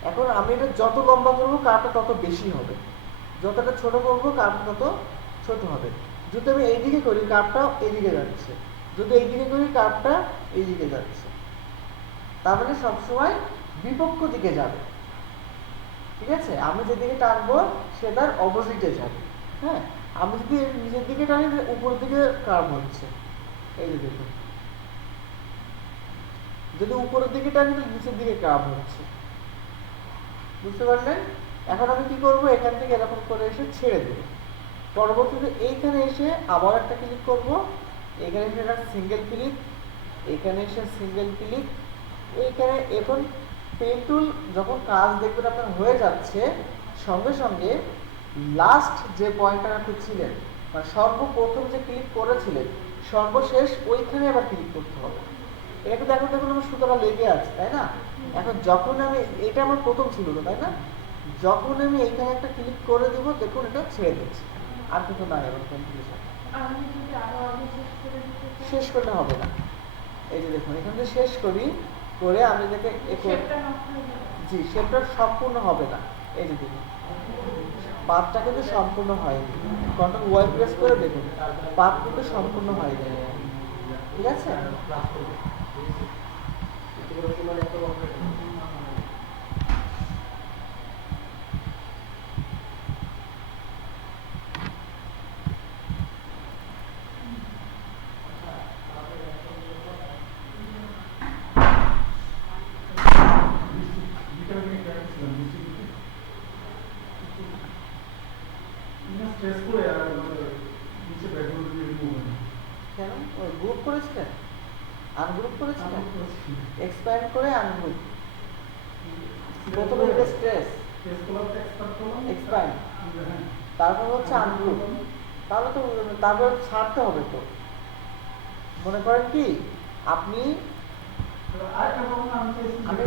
এখন আমি এটা যত লম্বা করবো কার্ভটা তত বেশি হবে, যতটা ছোট করবো কার্ভটা তত ছোট হবে। যদি আমি এইদিকে করি কার্ভটা এইদিকে যাচ্ছে, যদি এইদিকে করি কার্ভটা এইদিকে যাচ্ছে। তার মানে সবসময় বিপক্ষ দিকে যাবে। ঠিক আছে, আমি যেদিকে টানবো সে তার অপোজিটে যাবে। হ্যাঁ, আমি যদি নিচের দিকে টানি উপরের দিকে কার্ভ হচ্ছে, এই যে দেখুন। যদি উপরের দিকে টানি তাহলে নিচের দিকে কার্ভ হচ্ছে। বুঝতে পারলেন? এখন আমি কি করব, এখান থেকে এরকম করে এসে ছেড়ে দেব। পরবর্তীতে এইখানে এসে আবার একটা ক্লিক করব, এখানে এসে একটা সিঙ্গেল ক্লিক, এখানে এসে সিঙ্গেল ক্লিক, এইখানে এখন পেন টুল যখন কাজ দেখবেন আপনার হয়ে যাচ্ছে, সঙ্গে সঙ্গে লাস্ট যে পয়েন্টটা আপনি ছিলেন, মানে সর্বপ্রথম যে ক্লিক করেছিলেন সর্বশেষ ওইখানে আবার ক্লিক করতে হবে। এটা কিন্তু এখন দেখুন আমার সুতরাং লেগে আছে, তাই না? এখন যখন আমি, এটা আমার প্রথম ছিল তো, তাই না? যখন আমি এইখানে একটা ক্লিক করে দিব, দেখুন এটা ছেড়ে দিচ্ছে, আর কিন্তু নাই আমার কমপ্লিশন। আমি যদি আরো আগে শেষ করে দিতে চাই, শেষ করলে হবে না। এই যে দেখুন এখান থেকে শেষ করি, করে আমি এটাকে শেপটা নষ্ট হয়ে যাবে। জি, শেপটা সম্পূর্ণ হবে না। এই যে দেখুন পাতটা কিন্তু সম্পূর্ণ হয়নি, কন্ট্রোল ওয়াই প্রেস করে দেখুন পাত কিন্তু সম্পূর্ণ হয়নি, ঠিক আছে? কেন গ্রুপ করেছিলেন, আনগ্রুপ করেছিলেন, এক্সপ্যান্ড করে আনগ্রুপ, প্রথমে এটা স্ট্রেস এক্সপ্যান্ড, তারপর হচ্ছে আনগ্রুপ, তাহলে তো তারপর ছাড়তে হবে তো। মনে করেন কি আপনি, আমি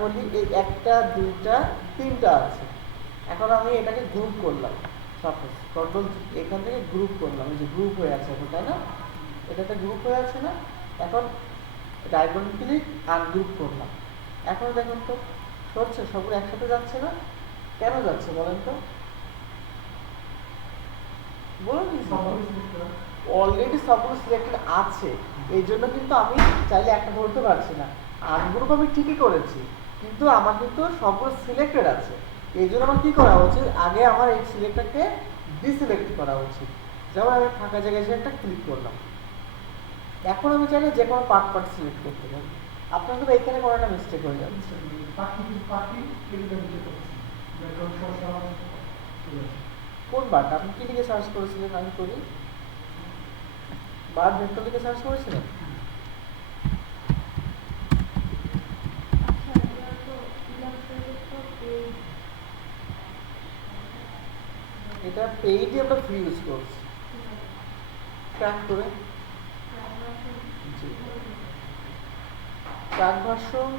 বলি এই একটা দুইটা তিনটা আছে, এখন আমি এটাকে গ্রুপ করলাম, সাপোজ কন্ট্রোল এখান থেকে গ্রুপ করলাম, এই যে গ্রুপ হয়ে আছে এখন, তাই না? এটাতে গ্রুপ হয়ে আছে না? এখন ডায়াগোনাল ক্লিক আনগ্রুপ করলাম, এখন দেখুন তো সরছে, সবগুলো একসাথে যাচ্ছে না, কেন যাচ্ছে বলেন তো? বলুন, অলরেডি সবগুলো সিলেক্টেড আছে, এই জন্য কিন্তু আমি চাইলে একটা ধরতে পারছি না। আনগ্রুপ আমি ঠিকই করেছি, কিন্তু আমার কিন্তু সবগুলো সিলেক্টেড আছে, এই জন্য আমার কি করা উচিত, আগে আমার এই সিলেক্টটাকে ডিসিলেক্ট করা উচিত। যেমন আমি ফাঁকা জায়গায় এসে একটা ক্লিক করলাম, এখন আমি চাইলে যে কোনো পার্ট পার্ট সিলেক্ট করতে পারি। আপনার কিন্তু এখানে কোনো একটা মিস্টেক হয়ে যাচ্ছে। কোন বারটা আপনি কি লিখে সার্চ করেছিলেন? আমি করি বার ভেক্টর লিখে সার্চ করেছিলেন। আচ্ছা, এবার তো ইলাস্ট্রেটর তো পেজ, এটা পেইডে আমরা ফ্রি ইউজ করছি, ট্র্যাক করে। জি, ট্র্যাক ভার্সন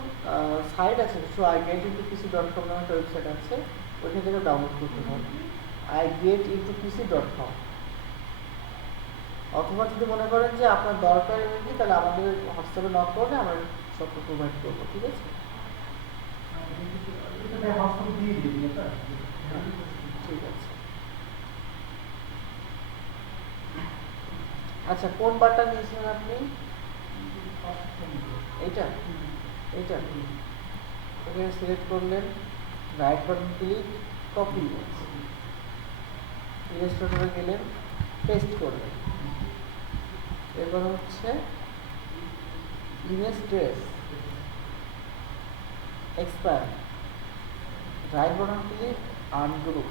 সাইট আছে কিছু, iGetIntoPC.com নামে একটা ওয়েবসাইট আছে, ওইখান থেকে ডাউনলোড করতে হবে, iGetIntoPC.com। অথবা যদি মনে করেন যে আপনার দরকার এমনি, তাহলে আমাদের হোয়াটসঅ্যাপে নক করলে আমরা সবটা প্রোভাইড করবো, ঠিক আছে? ঠিক আছে। আচ্ছা, কোন বারটা নিয়েছিলেন আপনি? এইটা, এইটা এখানে সিলেক্ট করলেন, রাইট বাটন ক্লিক, কপি, ইলাস্ট্রেটরে গেলেন, পেস্ট করলেন, এরপর হচ্ছে image trace, expand, right button click, ungroup.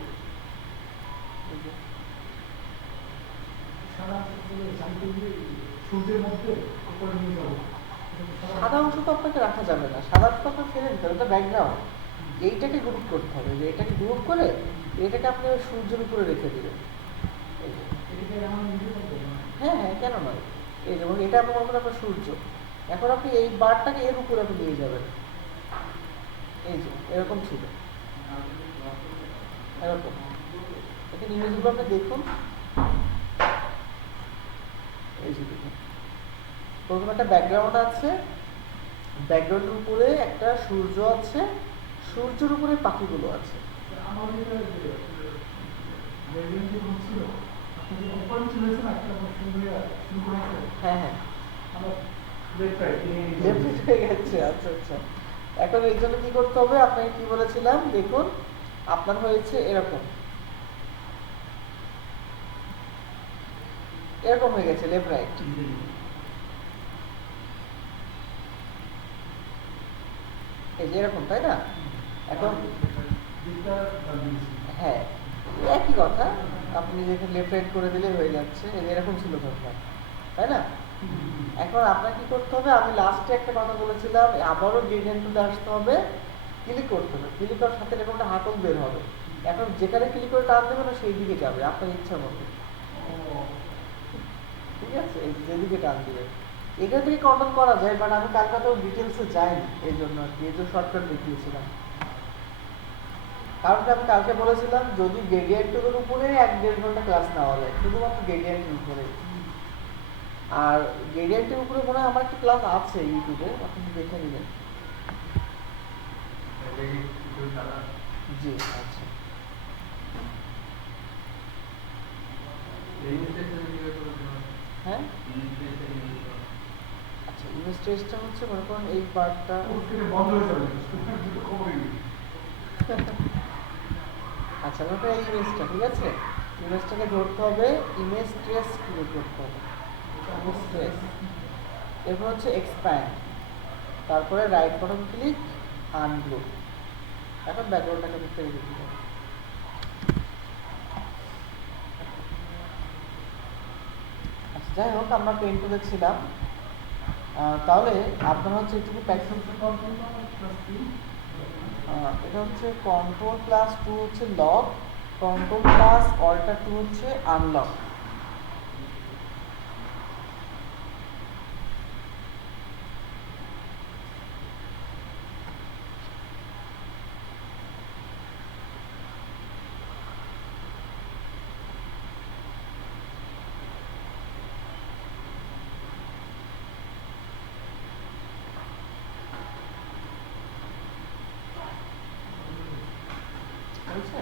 সাদা অংশ তো আপনাকে রাখা যাবে না, সাদা অংশ আপনাকে ফেলে দিতে হবে, ব্যাকগ্রাউন্ড। এইটাকে গ্রুপ করতে হবে, যে এটাকে গ্রুপ করে এটাকে আপনি ওই সূর্যের উপরে রেখে দিবেন। হ্যাঁ হ্যাঁ, কেন নয়? এই যেমন এটা আপনার মনে করেন আপনার সূর্য, এখন আপনি এই বারটাকে এর উপরে আপনি নিয়ে যাবেন, এই যে এরকম ছিল, এরকম। এখানে ইমেজগুলো আপনি দেখুন, এই যে দেখুন প্রথমে একটা ব্যাকগ্রাউন্ড আছে, ব্যাকগ্রাউন্ডের উপরে একটা সূর্য আছে, সূর্যের উপরে পাখিগুলো আছে। হ্যাঁ হ্যাঁ, লেফট হয়ে গেছে, আচ্ছা আচ্ছা। এখন এর জন্য কি করতে হবে, আপনাকে কি বলেছিলাম দেখুন, আপনার হয়েছে এরকম, এরকম হয়ে গেছে লেফট রাইট, এই যে এরকম, তাই না? এখন হ্যাঁ একই কথা, আপনি যেখানে লেফট রাইট করে দিলে হয়ে যাচ্ছে, এরকম ছিল দরকার, তাই না? এখন আপনাকে কি করতে হবে, আমি লাস্টে একটা কথা বলেছিলাম, আবারও গ্রেডিয়েন্ট টুলে আসতে হবে, ক্লিক করতে হবে, ক্লিক করার সাথে এরকম একটা হাতল বের হবে। এখন যেখানে ক্লিক করে টান দেবে না সেই দিকে যাবে আপনার ইচ্ছা মতো, ঠিক আছে? যেদিকে টান দিবে এখান থেকে কন্ট্রোল করা যায়, বাট আমি কালকে তো ডিটেলসে যাইনি, এই জন্য আর কি, এই জন্য শর্টকাট দেখিয়েছিলাম। কারণ আমি কালকে বলেছিলাম যদি গ্রেডিয়েন্টের উপরে 1-1.5 ঘন্টা ক্লাস নেওয়া যায়, শুধুমাত্র গ্রেডিয়েন্টের উপরে। আর গ্রেডিয়েন্টের উপরে মনে হয় আমার একটা ক্লাস আছে ইউটিউবে, আপনি দেখে নেবেন। জি আচ্ছা, হ্যাঁ আচ্ছা, ইমেজ টেস্টটা হচ্ছে মনে করেন এই পার্টটা বন্ধ হয়ে যাবে খবরই আচ্ছা মনে করেন এই ইমেজটা, ঠিক আছে? ইমেজটাকে ধরতে হবে, ইমেজ ট্রেস ক্রিয়েট করতে হবে, ইমেজ ট্রেস, এরপর হচ্ছে এক্সপ্যান্ড, তারপরে রাইট বাটন ক্লিক, আনগ্রুপ। এখন ব্যাকগ্রাউন্ডটাকে দেখতে দিতে হবে। আচ্ছা যাই হোক, আমরা পেইন্ট করেছিলাম, তাহলে আপনারা হচ্ছে এটুকু প্যাকেজ, এটা হচ্ছে কন্ট্রোল+2 হচ্ছে লক, কন্ট্রোল+Alt+2 হচ্ছে আনলক। হয়েছে?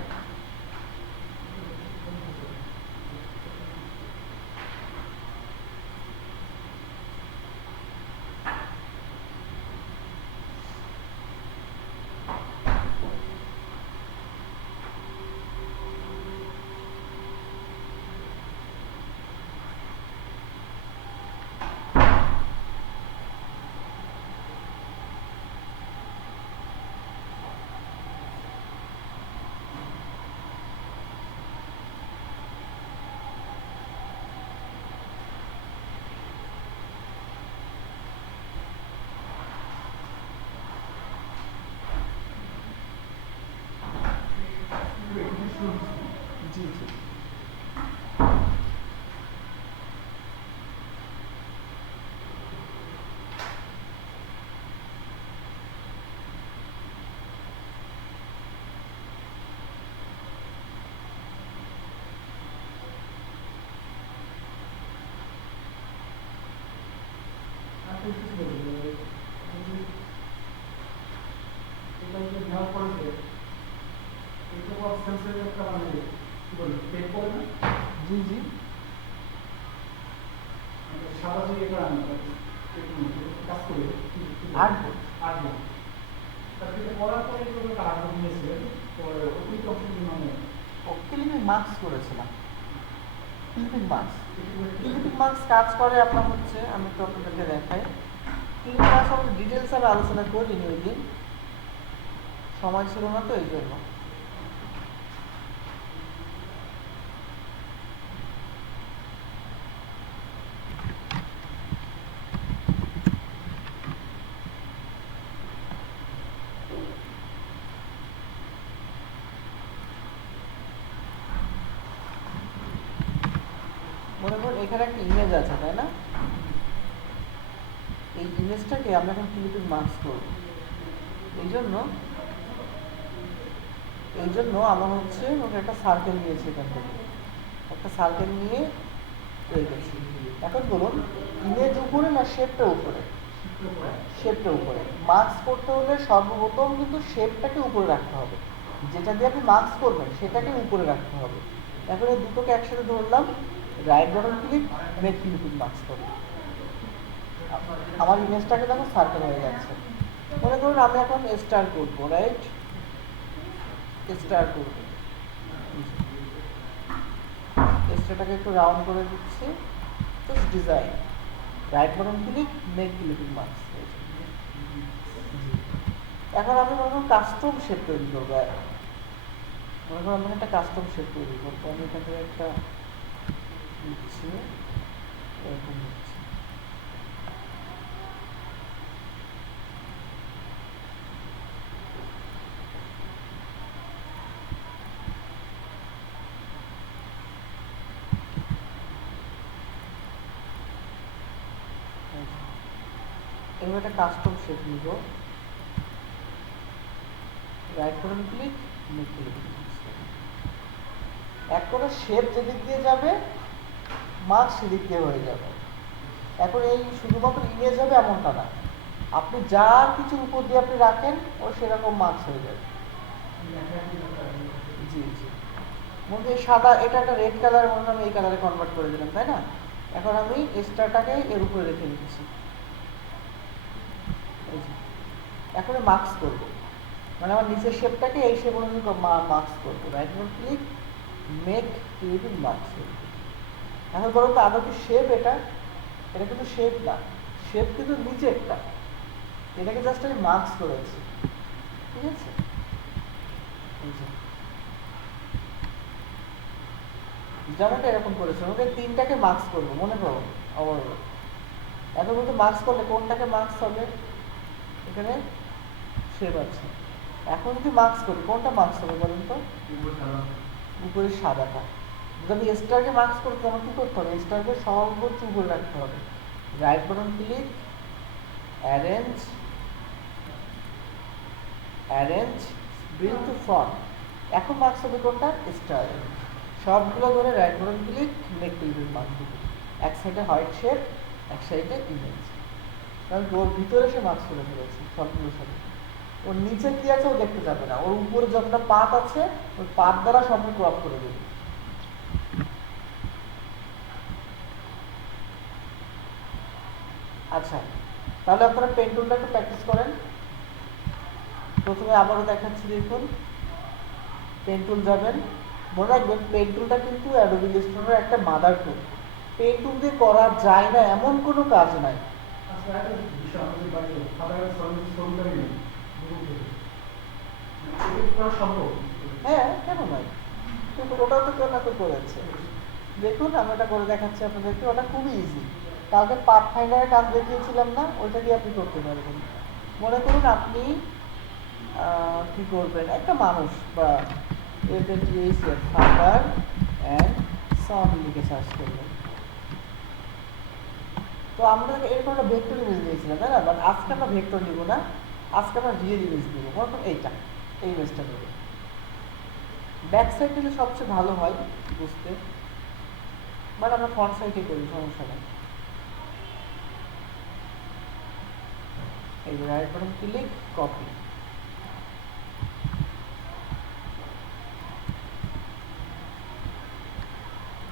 জি জি, নেওয়ার পরে যে এটা সেন্সের একটা মানে কি বলে পেট করে না, জি জি, সাদা যে এটা কাজ করে আর্টবোর্ড। আর্টবোর্ড তারপরে এটা করার পরে এগুলো একটা আর্টবোর্ড নিয়েছিলেন, পরে ওই কম্পিউটার মানে ক্লিপিং মার্কস করেছিলাম, ক্লিপিং মার্কস, ক্লিপিং মার্কস কাজ করে আপনার হচ্ছে, আমি তো আপনাদেরকে দেখাই। ক্লিপিং মার্কস আমরা ডিটেলস আমি আলোচনা করিনি ওই দিন, সময় ছিল না তো এই জন্য। মনে করুন এখানে একটা ইমেজ আছে, তাই না? এই ইমেজটাকে আমরা এখন ক্লিপিং মার্কস করব। এই জন্য আমার হচ্ছে একটা সার্কেল নিয়েছি, এখান থেকে একটা সার্কেল নিয়ে রেখেছি। এখন বলুন ইমেজ উপরে না শেপটা উপরে? শেপটা উপরে। মার্কস করতে হলে সর্বপ্রথম কিন্তু শেপটাকে উপরে রাখতে হবে, যেটা দিয়ে আপনি মার্কস করবেন সেটাকে উপরে রাখতে হবে। এখন এই দুটোকে একসাথে ধরলাম, right button click, make clipping marks করব। আমার ইমেজটাকে দেখো সার্কেল হয়ে যাচ্ছে। মনে করুন আমি এখন স্টার করব, রাইট, স্টার করব, স্টারটাকে একটু রাউন্ড করে দিচ্ছি, just design, right button click, make clipping marks. এখন আমি মনে করুন কাস্টম শেপ তৈরি করবো, মনে করুন আমি একটা কাস্টম শেপ তৈরি করবো, আমি এখান থেকে একটা নিচ্ছি, এরকম নিচ্ছি। এবার একটা কাস্টম শেপ নিব, right button click, make click, এক করে শেপ যেদিক দিয়ে যাবে মার্ক সেদিক দিয়ে হয়ে যাবে। এখন এই শুধুমাত্র ইমেজ হবে এমনটা না, আপনি যা কিছু উপর দিয়ে আপনি রাখেন ও সেরকম মার্কস হয়ে যাবে। জি জি, মনে হয় সাদা, এটা একটা রেড কালার, মনে হয় আমি এই কালারে কনভার্ট করে দিলাম, তাই না? এখন আমি স্টারটাকে এর উপরে রেখে দিচ্ছি, এখন মার্কস করবো, মানে আমার নিচের শেপটাকে এই শেপ অনুযায়ী মার্কস করবো। Right button click, make creative marks. এখন বলুন তো আদৌ কি শেপ এটা? এটা কিন্তু শেপ না, শেপ কিন্তু নিচেরটা, এটাকে জাস্ট আমি মার্কস করেছি, ঠিক আছে? যেমনটা এরকম করেছে, ওকে তিনটাকে মার্কস করবো, মনে করো অবশ্যই। এখন কিন্তু মার্কস করলে কোনটাকে মার্কস হবে? এখানে শেপ আছে, এখন যদি মার্কস করি কোনটা মার্কস হবে বলুন তো? উপরে সাদাটা। যদি স্টারকে মার্কস করতে আমার কি করতে হবে? স্টারকে সর্বোচ্চ উপরে রাখতে হবে। Right button click, arrange, arrange, bring to front. এখন মার্কস হবে কোনটা? স্টার। সবগুলো ধরে right button click, make click mark দিবে। এক সাইডে হোয়াইট শেপ, এক সাইডে ইমেজ, কারণ ওর ভিতরে সে মার্কস করে ফেলেছে সবগুলোর সাথে। ওর নিচে কি আছে ও দেখতে যাবে না, ওর উপরে যতটা পাত আছে ওই পাত দ্বারা সবকে ক্রপ করে দেবে। আচ্ছা, তাহলে আপনারা পেন টুলটা একটু প্র্যাকটিস করেন। প্রথমে আবারও দেখাচ্ছি, দেখুন পেন টুল যাবেন, মনে রাখবেন পেন টুলটা কিন্তু অ্যাডোবি ইলাস্ট্রেটরের একটা মাদার টুল। পেন টুল দিয়ে করা যায় না এমন কোনো কাজ নাই। হ্যাঁ, কেন নয়, কিন্তু ওটাও তো কেউ না কেউ করেছে। দেখুন আমি ওটা করে দেখাচ্ছি আপনাদেরকে, ওটা খুবই ইজি। কালকে পাথ ফাইন্ডারের কাজ দেখিয়েছিলাম না, ওইটা দিয়ে আপনি করতে পারবেন। মনে করুন আপনি কি করবেন, একটা মানুষ বা ফাদার অ্যান্ড সন লিখে সার্চ করবেন। তো আমরা এরকম একটা ভেক্টর ইমেজ নিয়েছিলাম, তাই না? বাট আজকে আমরা ভেক্টর নিব না, আজকে আমরা রিয়েল ইমেজ নিব। মনে করুন এইটা, এই ইমেজটা নেব। ব্যাক সাইড দিলে সবচেয়ে ভালো হয় বুঝতে, বাট আমরা ফ্রন্ট সাইডে করি, সমস্যা নেই। এই যে রাইট বাটন ক্লিক, কপি।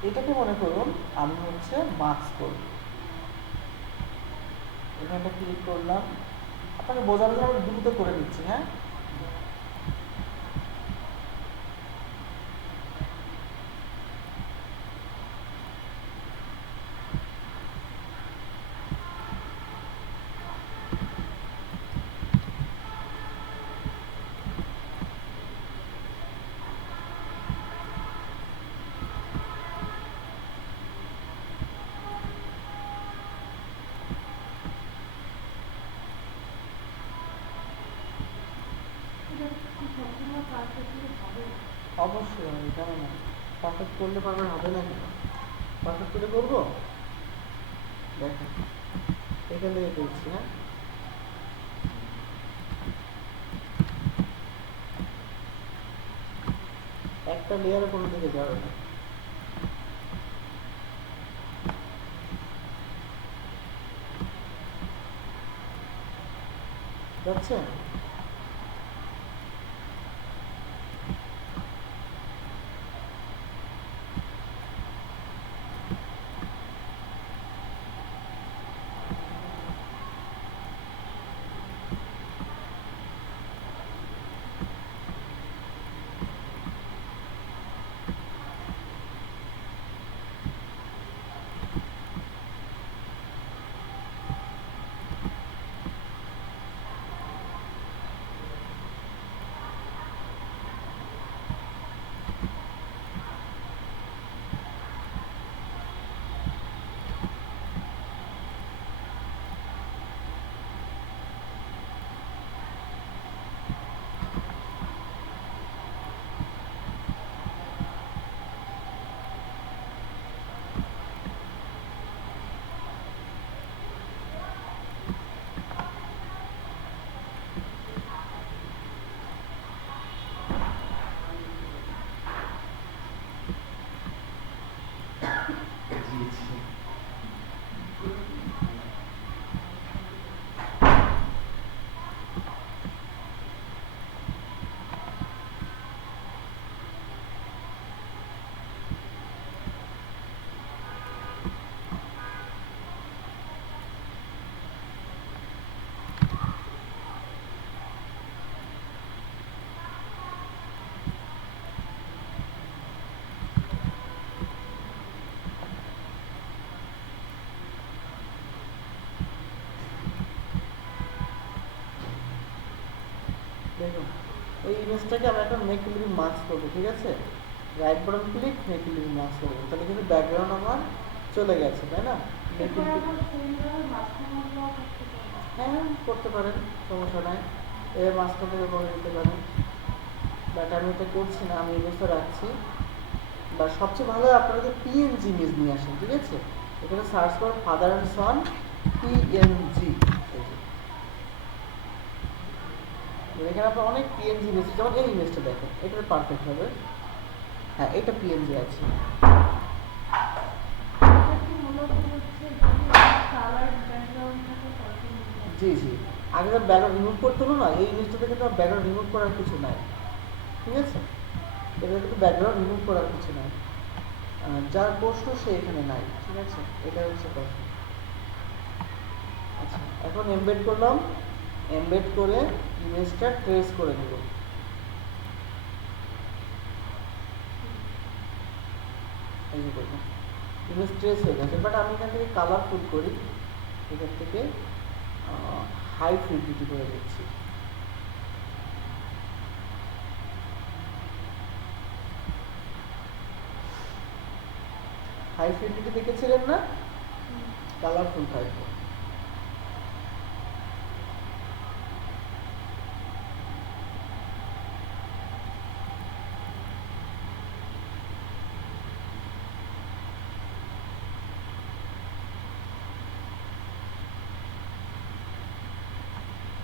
এটাকে মনে করুন আমি হচ্ছে মার্কস করব, এখানটা ক্লিক করলাম। আপনাকে বোঝানোর জন্য আমি দ্রুত করে দিচ্ছি, হ্যাঁ? অবশ্যই হবে, কেন না? পারফেক্ট করলে পারবেন, হবে না কেন? পারফেক্ট করে করবো, দেখেন এখান থেকে করছি, হ্যাঁ? একটা লেয়ারে কোনো দিকে যাবে না। যাচ্ছে? ইমেজটাকে আমরা এখন মেক লিভিং মাস্ক করবো, ঠিক আছে? Right button click, make living mask করবো, তাহলে কিন্তু ব্যাকগ্রাউন্ড আমার চলে গেছে, তাই না? এরপর আবার সেইভাবে মাঝখানে করতে পারবো। হ্যাঁ করতে পারেন, সমস্যা নাই। এর মাঝখান থেকে করে দিতে পারেন, বাট আমি এটা করছি না, আমি এগুলো রাখছি। বা সবচেয়ে ভালো হয় আপনারা যে পিএনজি ইমেজ নিয়ে আসেন, ঠিক আছে? এখানে সার্চ করুন ফাদার অ্যান্ড সন পিএনজি। এখানে আপনার অনেক পিএনজি ইমেজ, যেমন এই ইমেজটা দেখেন, এটা পারফেক্ট হবে। হ্যাঁ এটা পিএনজি আছে। এটা কি মূলত হচ্ছে যদি কালার ব্যাকগ্রাউন্ড থাকে তাহলে জি জি, আগে যা ব্যাকগ্রাউন্ড রিমুভ করতে হলো না, এই জিনিসটাতে কিন্তু ব্যাকগ্রাউন্ড রিমুভ করার কিছু নাই, ঠিক আছে? এটা কিন্তু ব্যাকগ্রাউন্ড রিমুভ করার কিছু নাই, যার প্রশ্ন সে এখানে নাই, ঠিক আছে? এটা হচ্ছে কথা। আচ্ছা এখন এমবেড করলাম, এমবেড করে ইমেজটা ট্রেস করে নেব। এই যে দেখুন ইমেজ ট্রেস হয়ে গেছে, বাট আমি এখান থেকে কালারফুল করি, এখান থেকে হাই ফিডলিটি করে দিচ্ছি। হাই ফিডলিটি দেখেছিলেন না? কালারফুল থাকবে।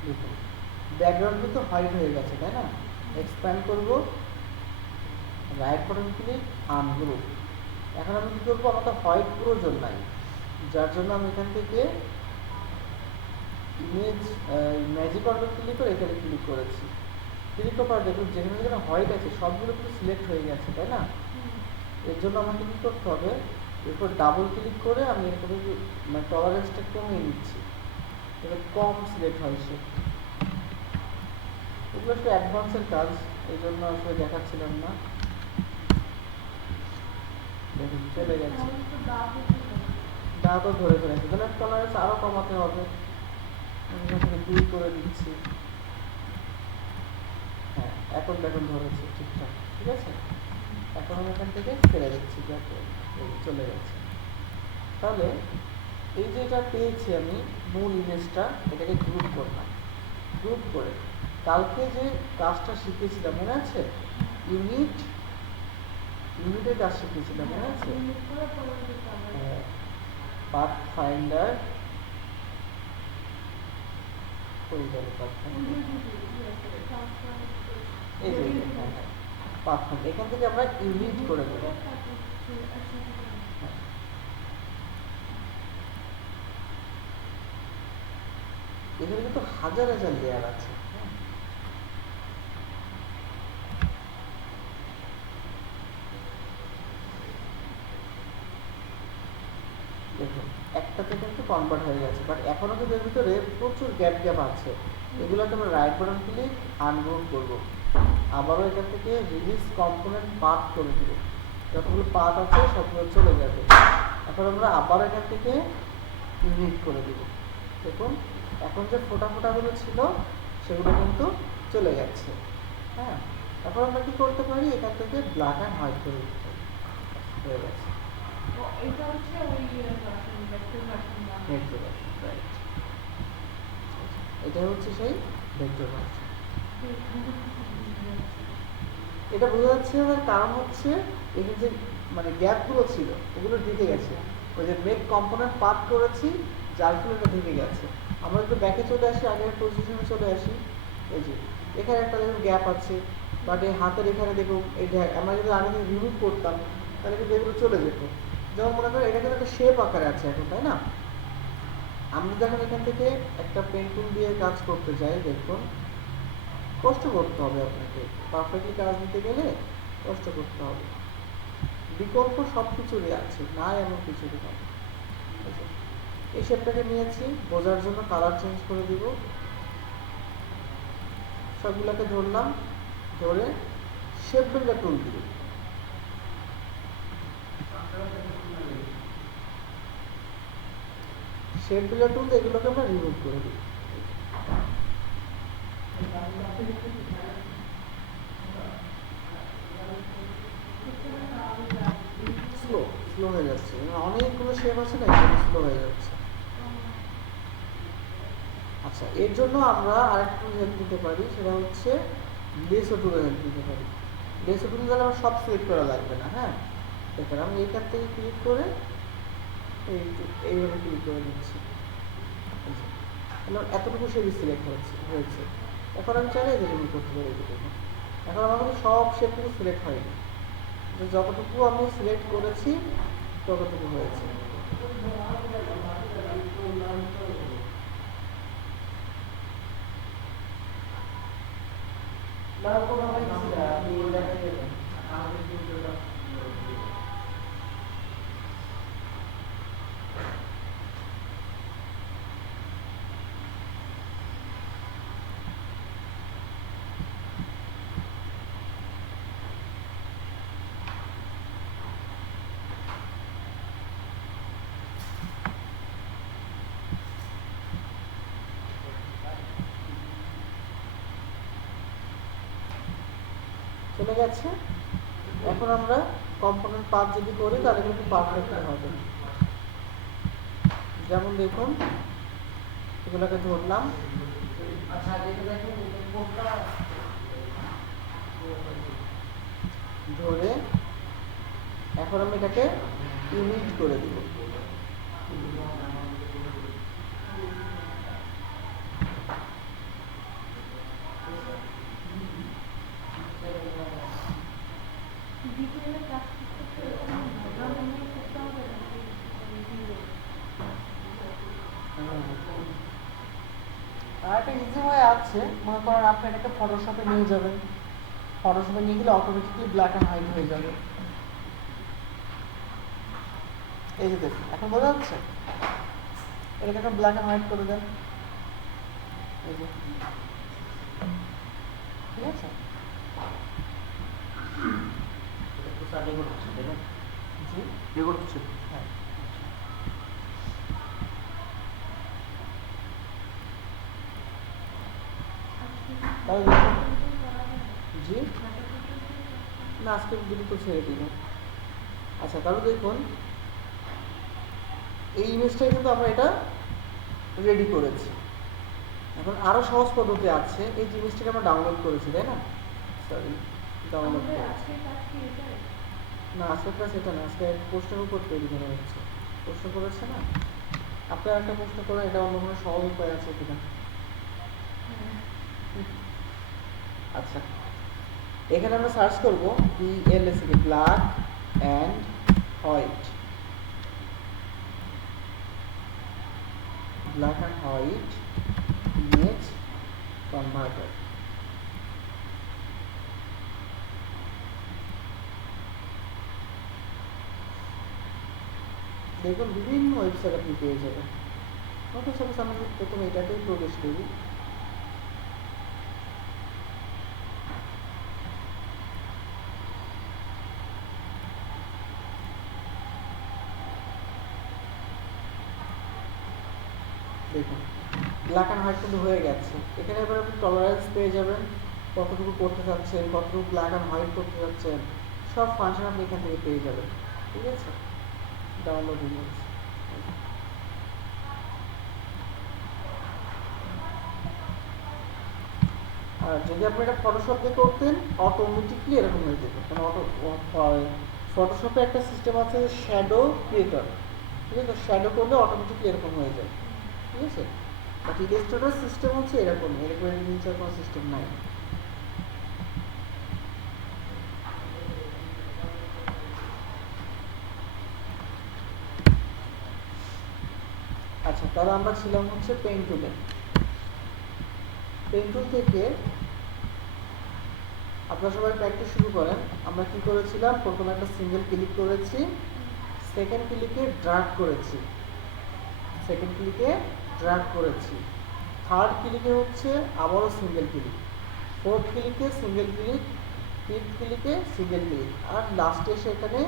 দেখুন ব্যাকগ্রাউন্ড কিন্তু হোয়াইট হয়ে গেছে, তাই না? এক্সপ্যান্ড করব, রাইট বাটন ক্লিক, আনগ্রুপ। এখন আমি কি করবো, আমার তো হোয়াইট প্রয়োজন নাই, যার জন্য আমি এখান থেকে ইমেজ ম্যাজিক অর্ডার ক্লিক করে এখানে ক্লিক করেছি। ক্লিক করার দেখুন যেখানে যেখানে হোয়াইট আছে সবগুলো কিন্তু সিলেক্ট হয়ে গেছে, তাই না? এর জন্য আমাকে কী করতে হবে, এরপর ডাবল ক্লিক করে আমি এরপরে মানে টলারেন্সটা কমিয়ে নিচ্ছি, এবার কম সিলেক্ট হয় সে। এগুলো একটু অ্যাডভান্সের কাজ, এই জন্য আসলে দেখাচ্ছিলাম না। দেখুন চলে গেছে, দাঁতও ধরে ফেলেছে, তাহলে টলারেন্স আরও কমাতে হবে। আমি এখান থেকে 2 করে দিচ্ছি। হ্যাঁ এখন দেখুন ধরেছে ঠিকঠাক, ঠিক আছে? এখন আমি এখান থেকে ছেড়ে দিচ্ছি, যাতে চলে গেছে। তাহলে এই যে এটা পেয়েছি আমি মূল ইমেজটা, এটাকে গ্রুপ করলাম, গ্রুপ করে কালকে যে কাজটা শিখেছিলাম মনে আছে? ইউনিটের কাজ শিখেছিলাম মনে আছে? পাথ ফাইন্ডার এই যে পাথ ফাইন্ডার, এখান থেকে আমরা ইউনিট করে দেবো। এখানে কিন্তু হাজার হাজার লেয়ার আছে। দেখুন একটাতে কিন্তু কনভার্ট হয়ে গেছে, বাট এখনো কিন্তু এর ভিতরে প্রচুর গ্যাপ আছে। এগুলোকে আমরা রাইট বাটন ক্লিক আনগ্রুপ করব, আবারও এখান থেকে রিলিজ কম্পোনেন্ট পাথ করে দিব, যতগুলো পাথ আছে সবগুলো চলে যাবে। এখন আমরা আবার এখান থেকে ইউনিট করে দিব। দেখুন এখন যে ফোটাগুলো ছিল সেগুলো কিন্তু চলে যাচ্ছে। হ্যাঁ এখন আমরা কি করতে পারি, এখান থেকে ব্ল্যাক অ্যান্ড হোয়াইট করে দিতে পারি, হয়ে গেছে। এটা হচ্ছে ওই ভেক্টর ভার্সন, রাইট, এটা হচ্ছে সেই ভেক্টর ভার্সন। এটা বোঝা যাচ্ছে, তার কারণ হচ্ছে এখানে যে মানে গ্যাপগুলো ছিল ওগুলো ঢেকে গেছে, ওই যে মেক কম্পোনেন্ট পাথ করেছি যার ফলে এটা ঢেকে গেছে। আমরা যদি ব্যাকে চলে আসি, আগের পজিশনে চলে আসি, এই যে এখানে একটা দেখুন গ্যাপ আছে, বাট এই হাতের এখানে দেখুন এই আমরা যদি আগে থেকে রিমুভ করতাম তাহলে কিন্তু এগুলো চলে যেত। যেমন মনে করেন এটা কিন্তু একটা শেপ আকারে আছে এখন, তাই না? আমরা যখন এখান থেকে একটা পেন্সিল দিয়ে কাজ করতে চাই, দেখুন কষ্ট করতে হবে আপনাকে, পারফেক্টলি কাজ দিতে গেলে কষ্ট করতে হবে। বিকল্প সব কিছুরই আছে, না এমন কিছুরই নয়। এই শেপটাকে নিয়েছি, বোঝার জন্য কালার চেঞ্জ করে দিব, সবগুলোকে ধরলাম, ধরে শেপ বিল্ডার টুল দিব। শেপ বিল্ডার টুল এগুলোকে আমরা রিমুভ করে দিই। স্লো হয়ে যাচ্ছে, অনেকগুলো শেপ আছে না, এটা স্লো হয়ে যাচ্ছে। আচ্ছা, এর জন্য আমরা আরেকটু হেল্প নিতে পারি, সেটা হচ্ছে লেসো টুলের হেল্প নিতে পারি। লেসো টুল দ্বারা আমার সব সিলেক্ট করা লাগবে না। হ্যাঁ, দেখেন আমি এইখান থেকে ক্লিক করে এইভাবে ক্লিক করে দিচ্ছি, এতটুকু শেপ সিলেক্ট হয়েছে। এখন আমি চাইলে এটা রিমুভ করতে পারি। এখন আমার কিন্তু সব শেপ কিন্তু সিলেক্ট হয়নি, যতটুকু আমি সিলেক্ট করেছি ততটুকু হয়েছে। চলে গেছে। এখন আমরা কম্পোনেন্ট পাথ যদি করি তাহলে কিন্তু পারফেক্ট হবে। যেমন দেখুন, এগুলোকে ধরলাম, আচ্ছা যেটা দেখেন কোনটা ধরে এখন আমি এটাকে ইউনিট করে দিব। ডিটেইলে কাজ করতে ভালো মনে করতে হবে নাকি আর একটা ইজি ওয়ে আছে, মনে করেন আপনি এটাকে ফটোশপে নিয়ে যাবেন, ফটোশপে নিয়ে গেলে অটোমেটিকলি ব্ল্যাক অ্যান্ড হোয়াইট হয়ে যাবে। এই যে দেখুন, এখন বোঝা যাচ্ছে, এটাকে এখন ব্ল্যাক অ্যান্ড হোয়াইট করে দেন, এই যে, ঠিক আছে। রেকর্ড হচ্ছে তাই না? জি, রেকর্ড হচ্ছে। হ্যাঁ। তাহলে দেখুন, জি না, আজকে দ্রুত ছেড়ে দিল। আচ্ছা, তাহলে দেখুন এই ইমেজটাই কিন্তু আমরা এটা রেডি করেছি। এখন আরো সহজ পদ্ধতি আছে, এই জিনিসটাকে আমরা ডাউনলোড করেছি তাই না, সরি ডাউনলোড আমাদের করেছি আজকের কাজ কি এটাই? না, আজকের ক্লাস এটা না, আজকে পোস্টের উপর তৈরি করা হচ্ছে। প্রশ্ন করেছে না, আপনারা একটা প্রশ্ন করে, এটা অন্য কোনো সহজ উপায় আছে কিনা। আচ্ছা, এখানে আমরা সার্চ করব BLSK, black and white, black and white image converter. দেখুন বিভিন্ন ওয়েবসাইট আপনি পেয়ে যাবেন। ওকে, সাপোজ আমরা প্রথমে এটাতেই প্রবেশ করি। দেখুন ব্ল্যাক অ্যান্ড হোয়াইট কিন্তু হয়ে গেছে। এখানে এবার আপনি টলারেন্স পেয়ে যাবেন, কতটুকু করতে চাচ্ছেন, কতটুকু ব্ল্যাক অ্যান্ড হোয়াইট করতে চাচ্ছেন, সব ফাংশন আপনি এখান থেকে পেয়ে যাবেন। ঠিক আছে, ডাউনলোড ইমেজ। আর যদি আপনি এটা ফটোশপ দিয়ে করতেন, অটোমেটিকলি এরকম হয়ে যেত। কারণ ফটোশপে একটা সিস্টেম আছে শ্যাডো ক্রিয়েটর, ঠিক আছে, শ্যাডো করলে অটোমেটিকলি এরকম হয়ে যায়। ঠিক আছে, বাট ইলাস্ট্রেটর সিস্টেম হচ্ছে এরকম, এরকম নিচে কোনো সিস্টেম নাই। আচ্ছা, তাহলে আমরা ছিলাম হচ্ছে পেইন্ট টুলে। পেইন্ট টুল থেকে আপনারা সবাই প্র্যাকটিস শুরু করেন। আমরা কি করেছিলাম, প্রথমে একটা সিঙ্গেল ক্লিক করেছি, সেকেন্ড ক্লিকে ড্র্যাগ করেছি, সেকেন্ড ক্লিকে ড্র্যাগ করেছি, থার্ড ক্লিকে হচ্ছে আবারও সিঙ্গেল ক্লিক, ফোর্থ ক্লিকে সিঙ্গেল ক্লিক, ফিফথ ক্লিকে সিঙ্গেল ক্লিক, আর লাস্টে এসে এখানে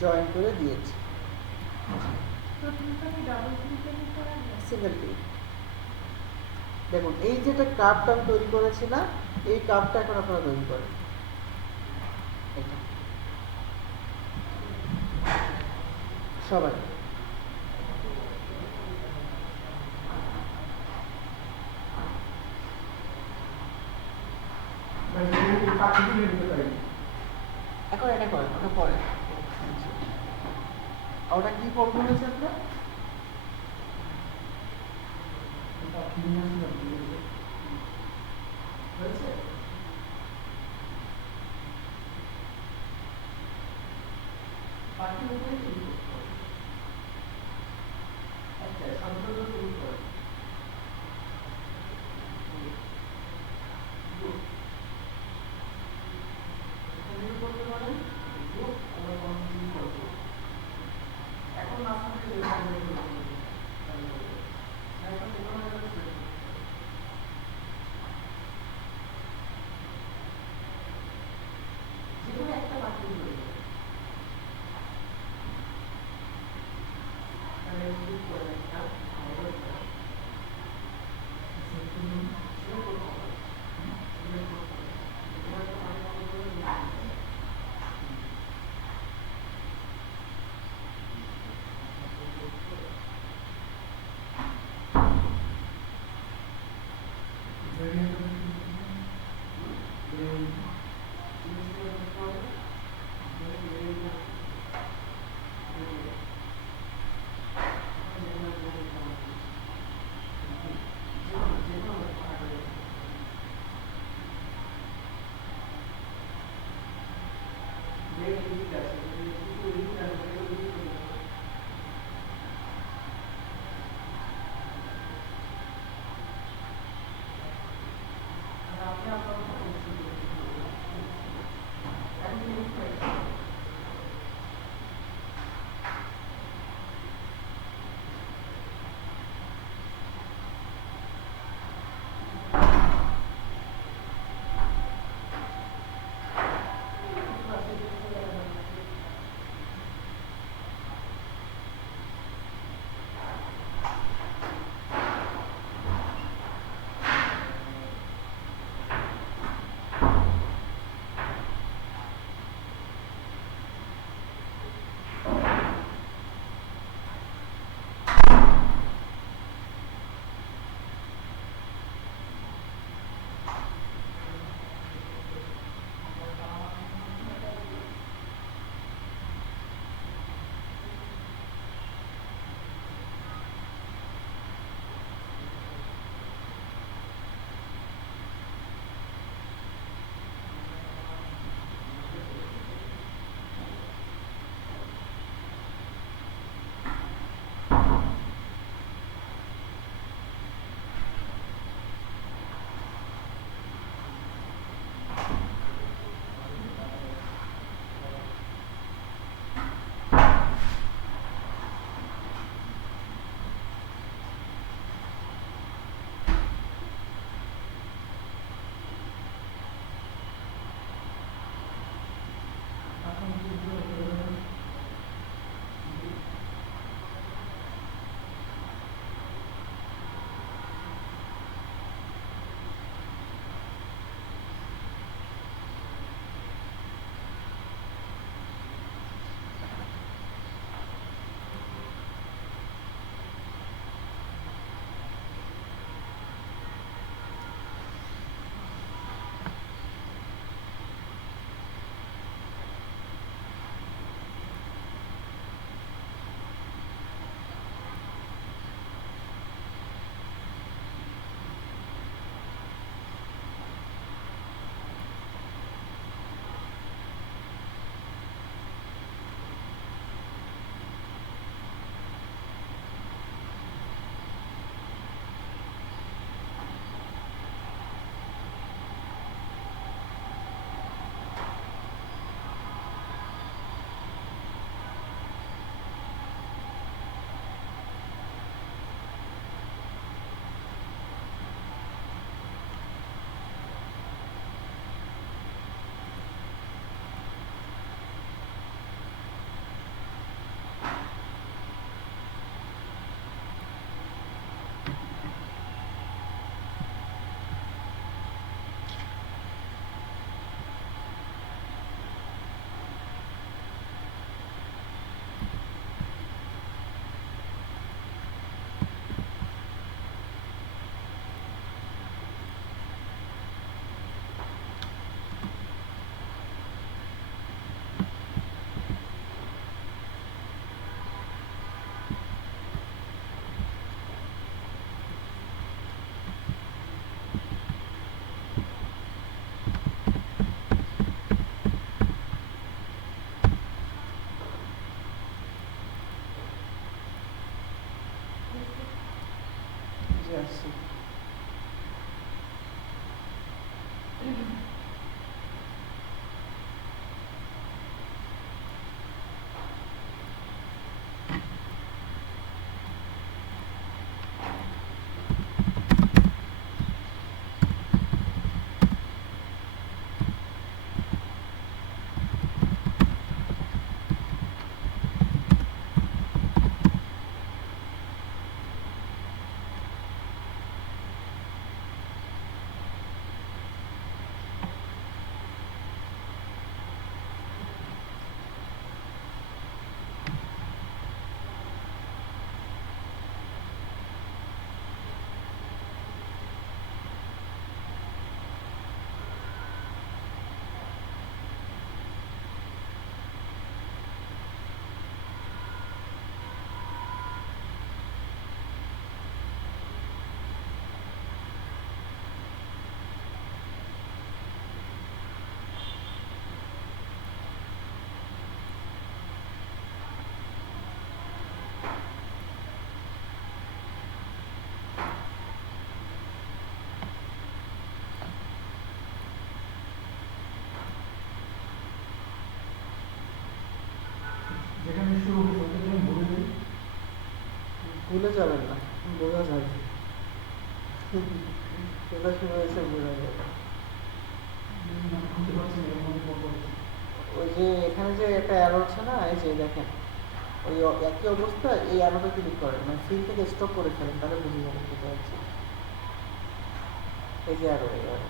জয়েন করে দিয়েছি, প্রথমটা কি ডাবল ক্লিকে করা যায়? Single click. দেখুন এই যেটা কার্ভটা আমি তৈরি করেছি না, এই কার্ভটা এখন আপনারা তৈরি করেন। এটা সবাই। ভাই যদি এই পাখিগুলো নিতে পারি এখন এটা করেন, ওটা পরে। ওটা কি করবো বলেছে আপনার? পাখি নিয়ে আসলাম হয়েছে? পাখির উপরে ক্লিক করতে হবে। আচ্ছা, সংশোধন ক্লিক করেন। Group। এখানে করতে পারেন group, আবার continue করবো। এখন মাঝখানে যে সামনে করবো। এখন এখানে যাচ্ছে। যেকোনো একটা পাখি ধরে নেবেন। তাহলে click করে একটা আবার একটা select করতে হবে। Select করতে হবে। এখানে একটা পাখি মতো করে নিতে হবে। আসছি। যেখানে শুরু হয়েছে ওটা তুমি ভুলে দিই। ভুলে যাবেন না, বোঝা যাবে। কোথায় শুরু হয়েছে বোঝা যাবে। আমি খুঁজে পাচ্ছি না, এর মধ্যে কত আছে। ওই যে এখানে যে একটা অ্যারো আছে না, এই যে দেখেন, ওই একই অবস্থায় এই অ্যারোটা ক্লিক করেন, মানে ফিল থেকে স্টপ করে ফেলেন, তাহলে বুঝে যাবেন কোথায় আছে। এই যে অ্যারো, এই অ্যারো।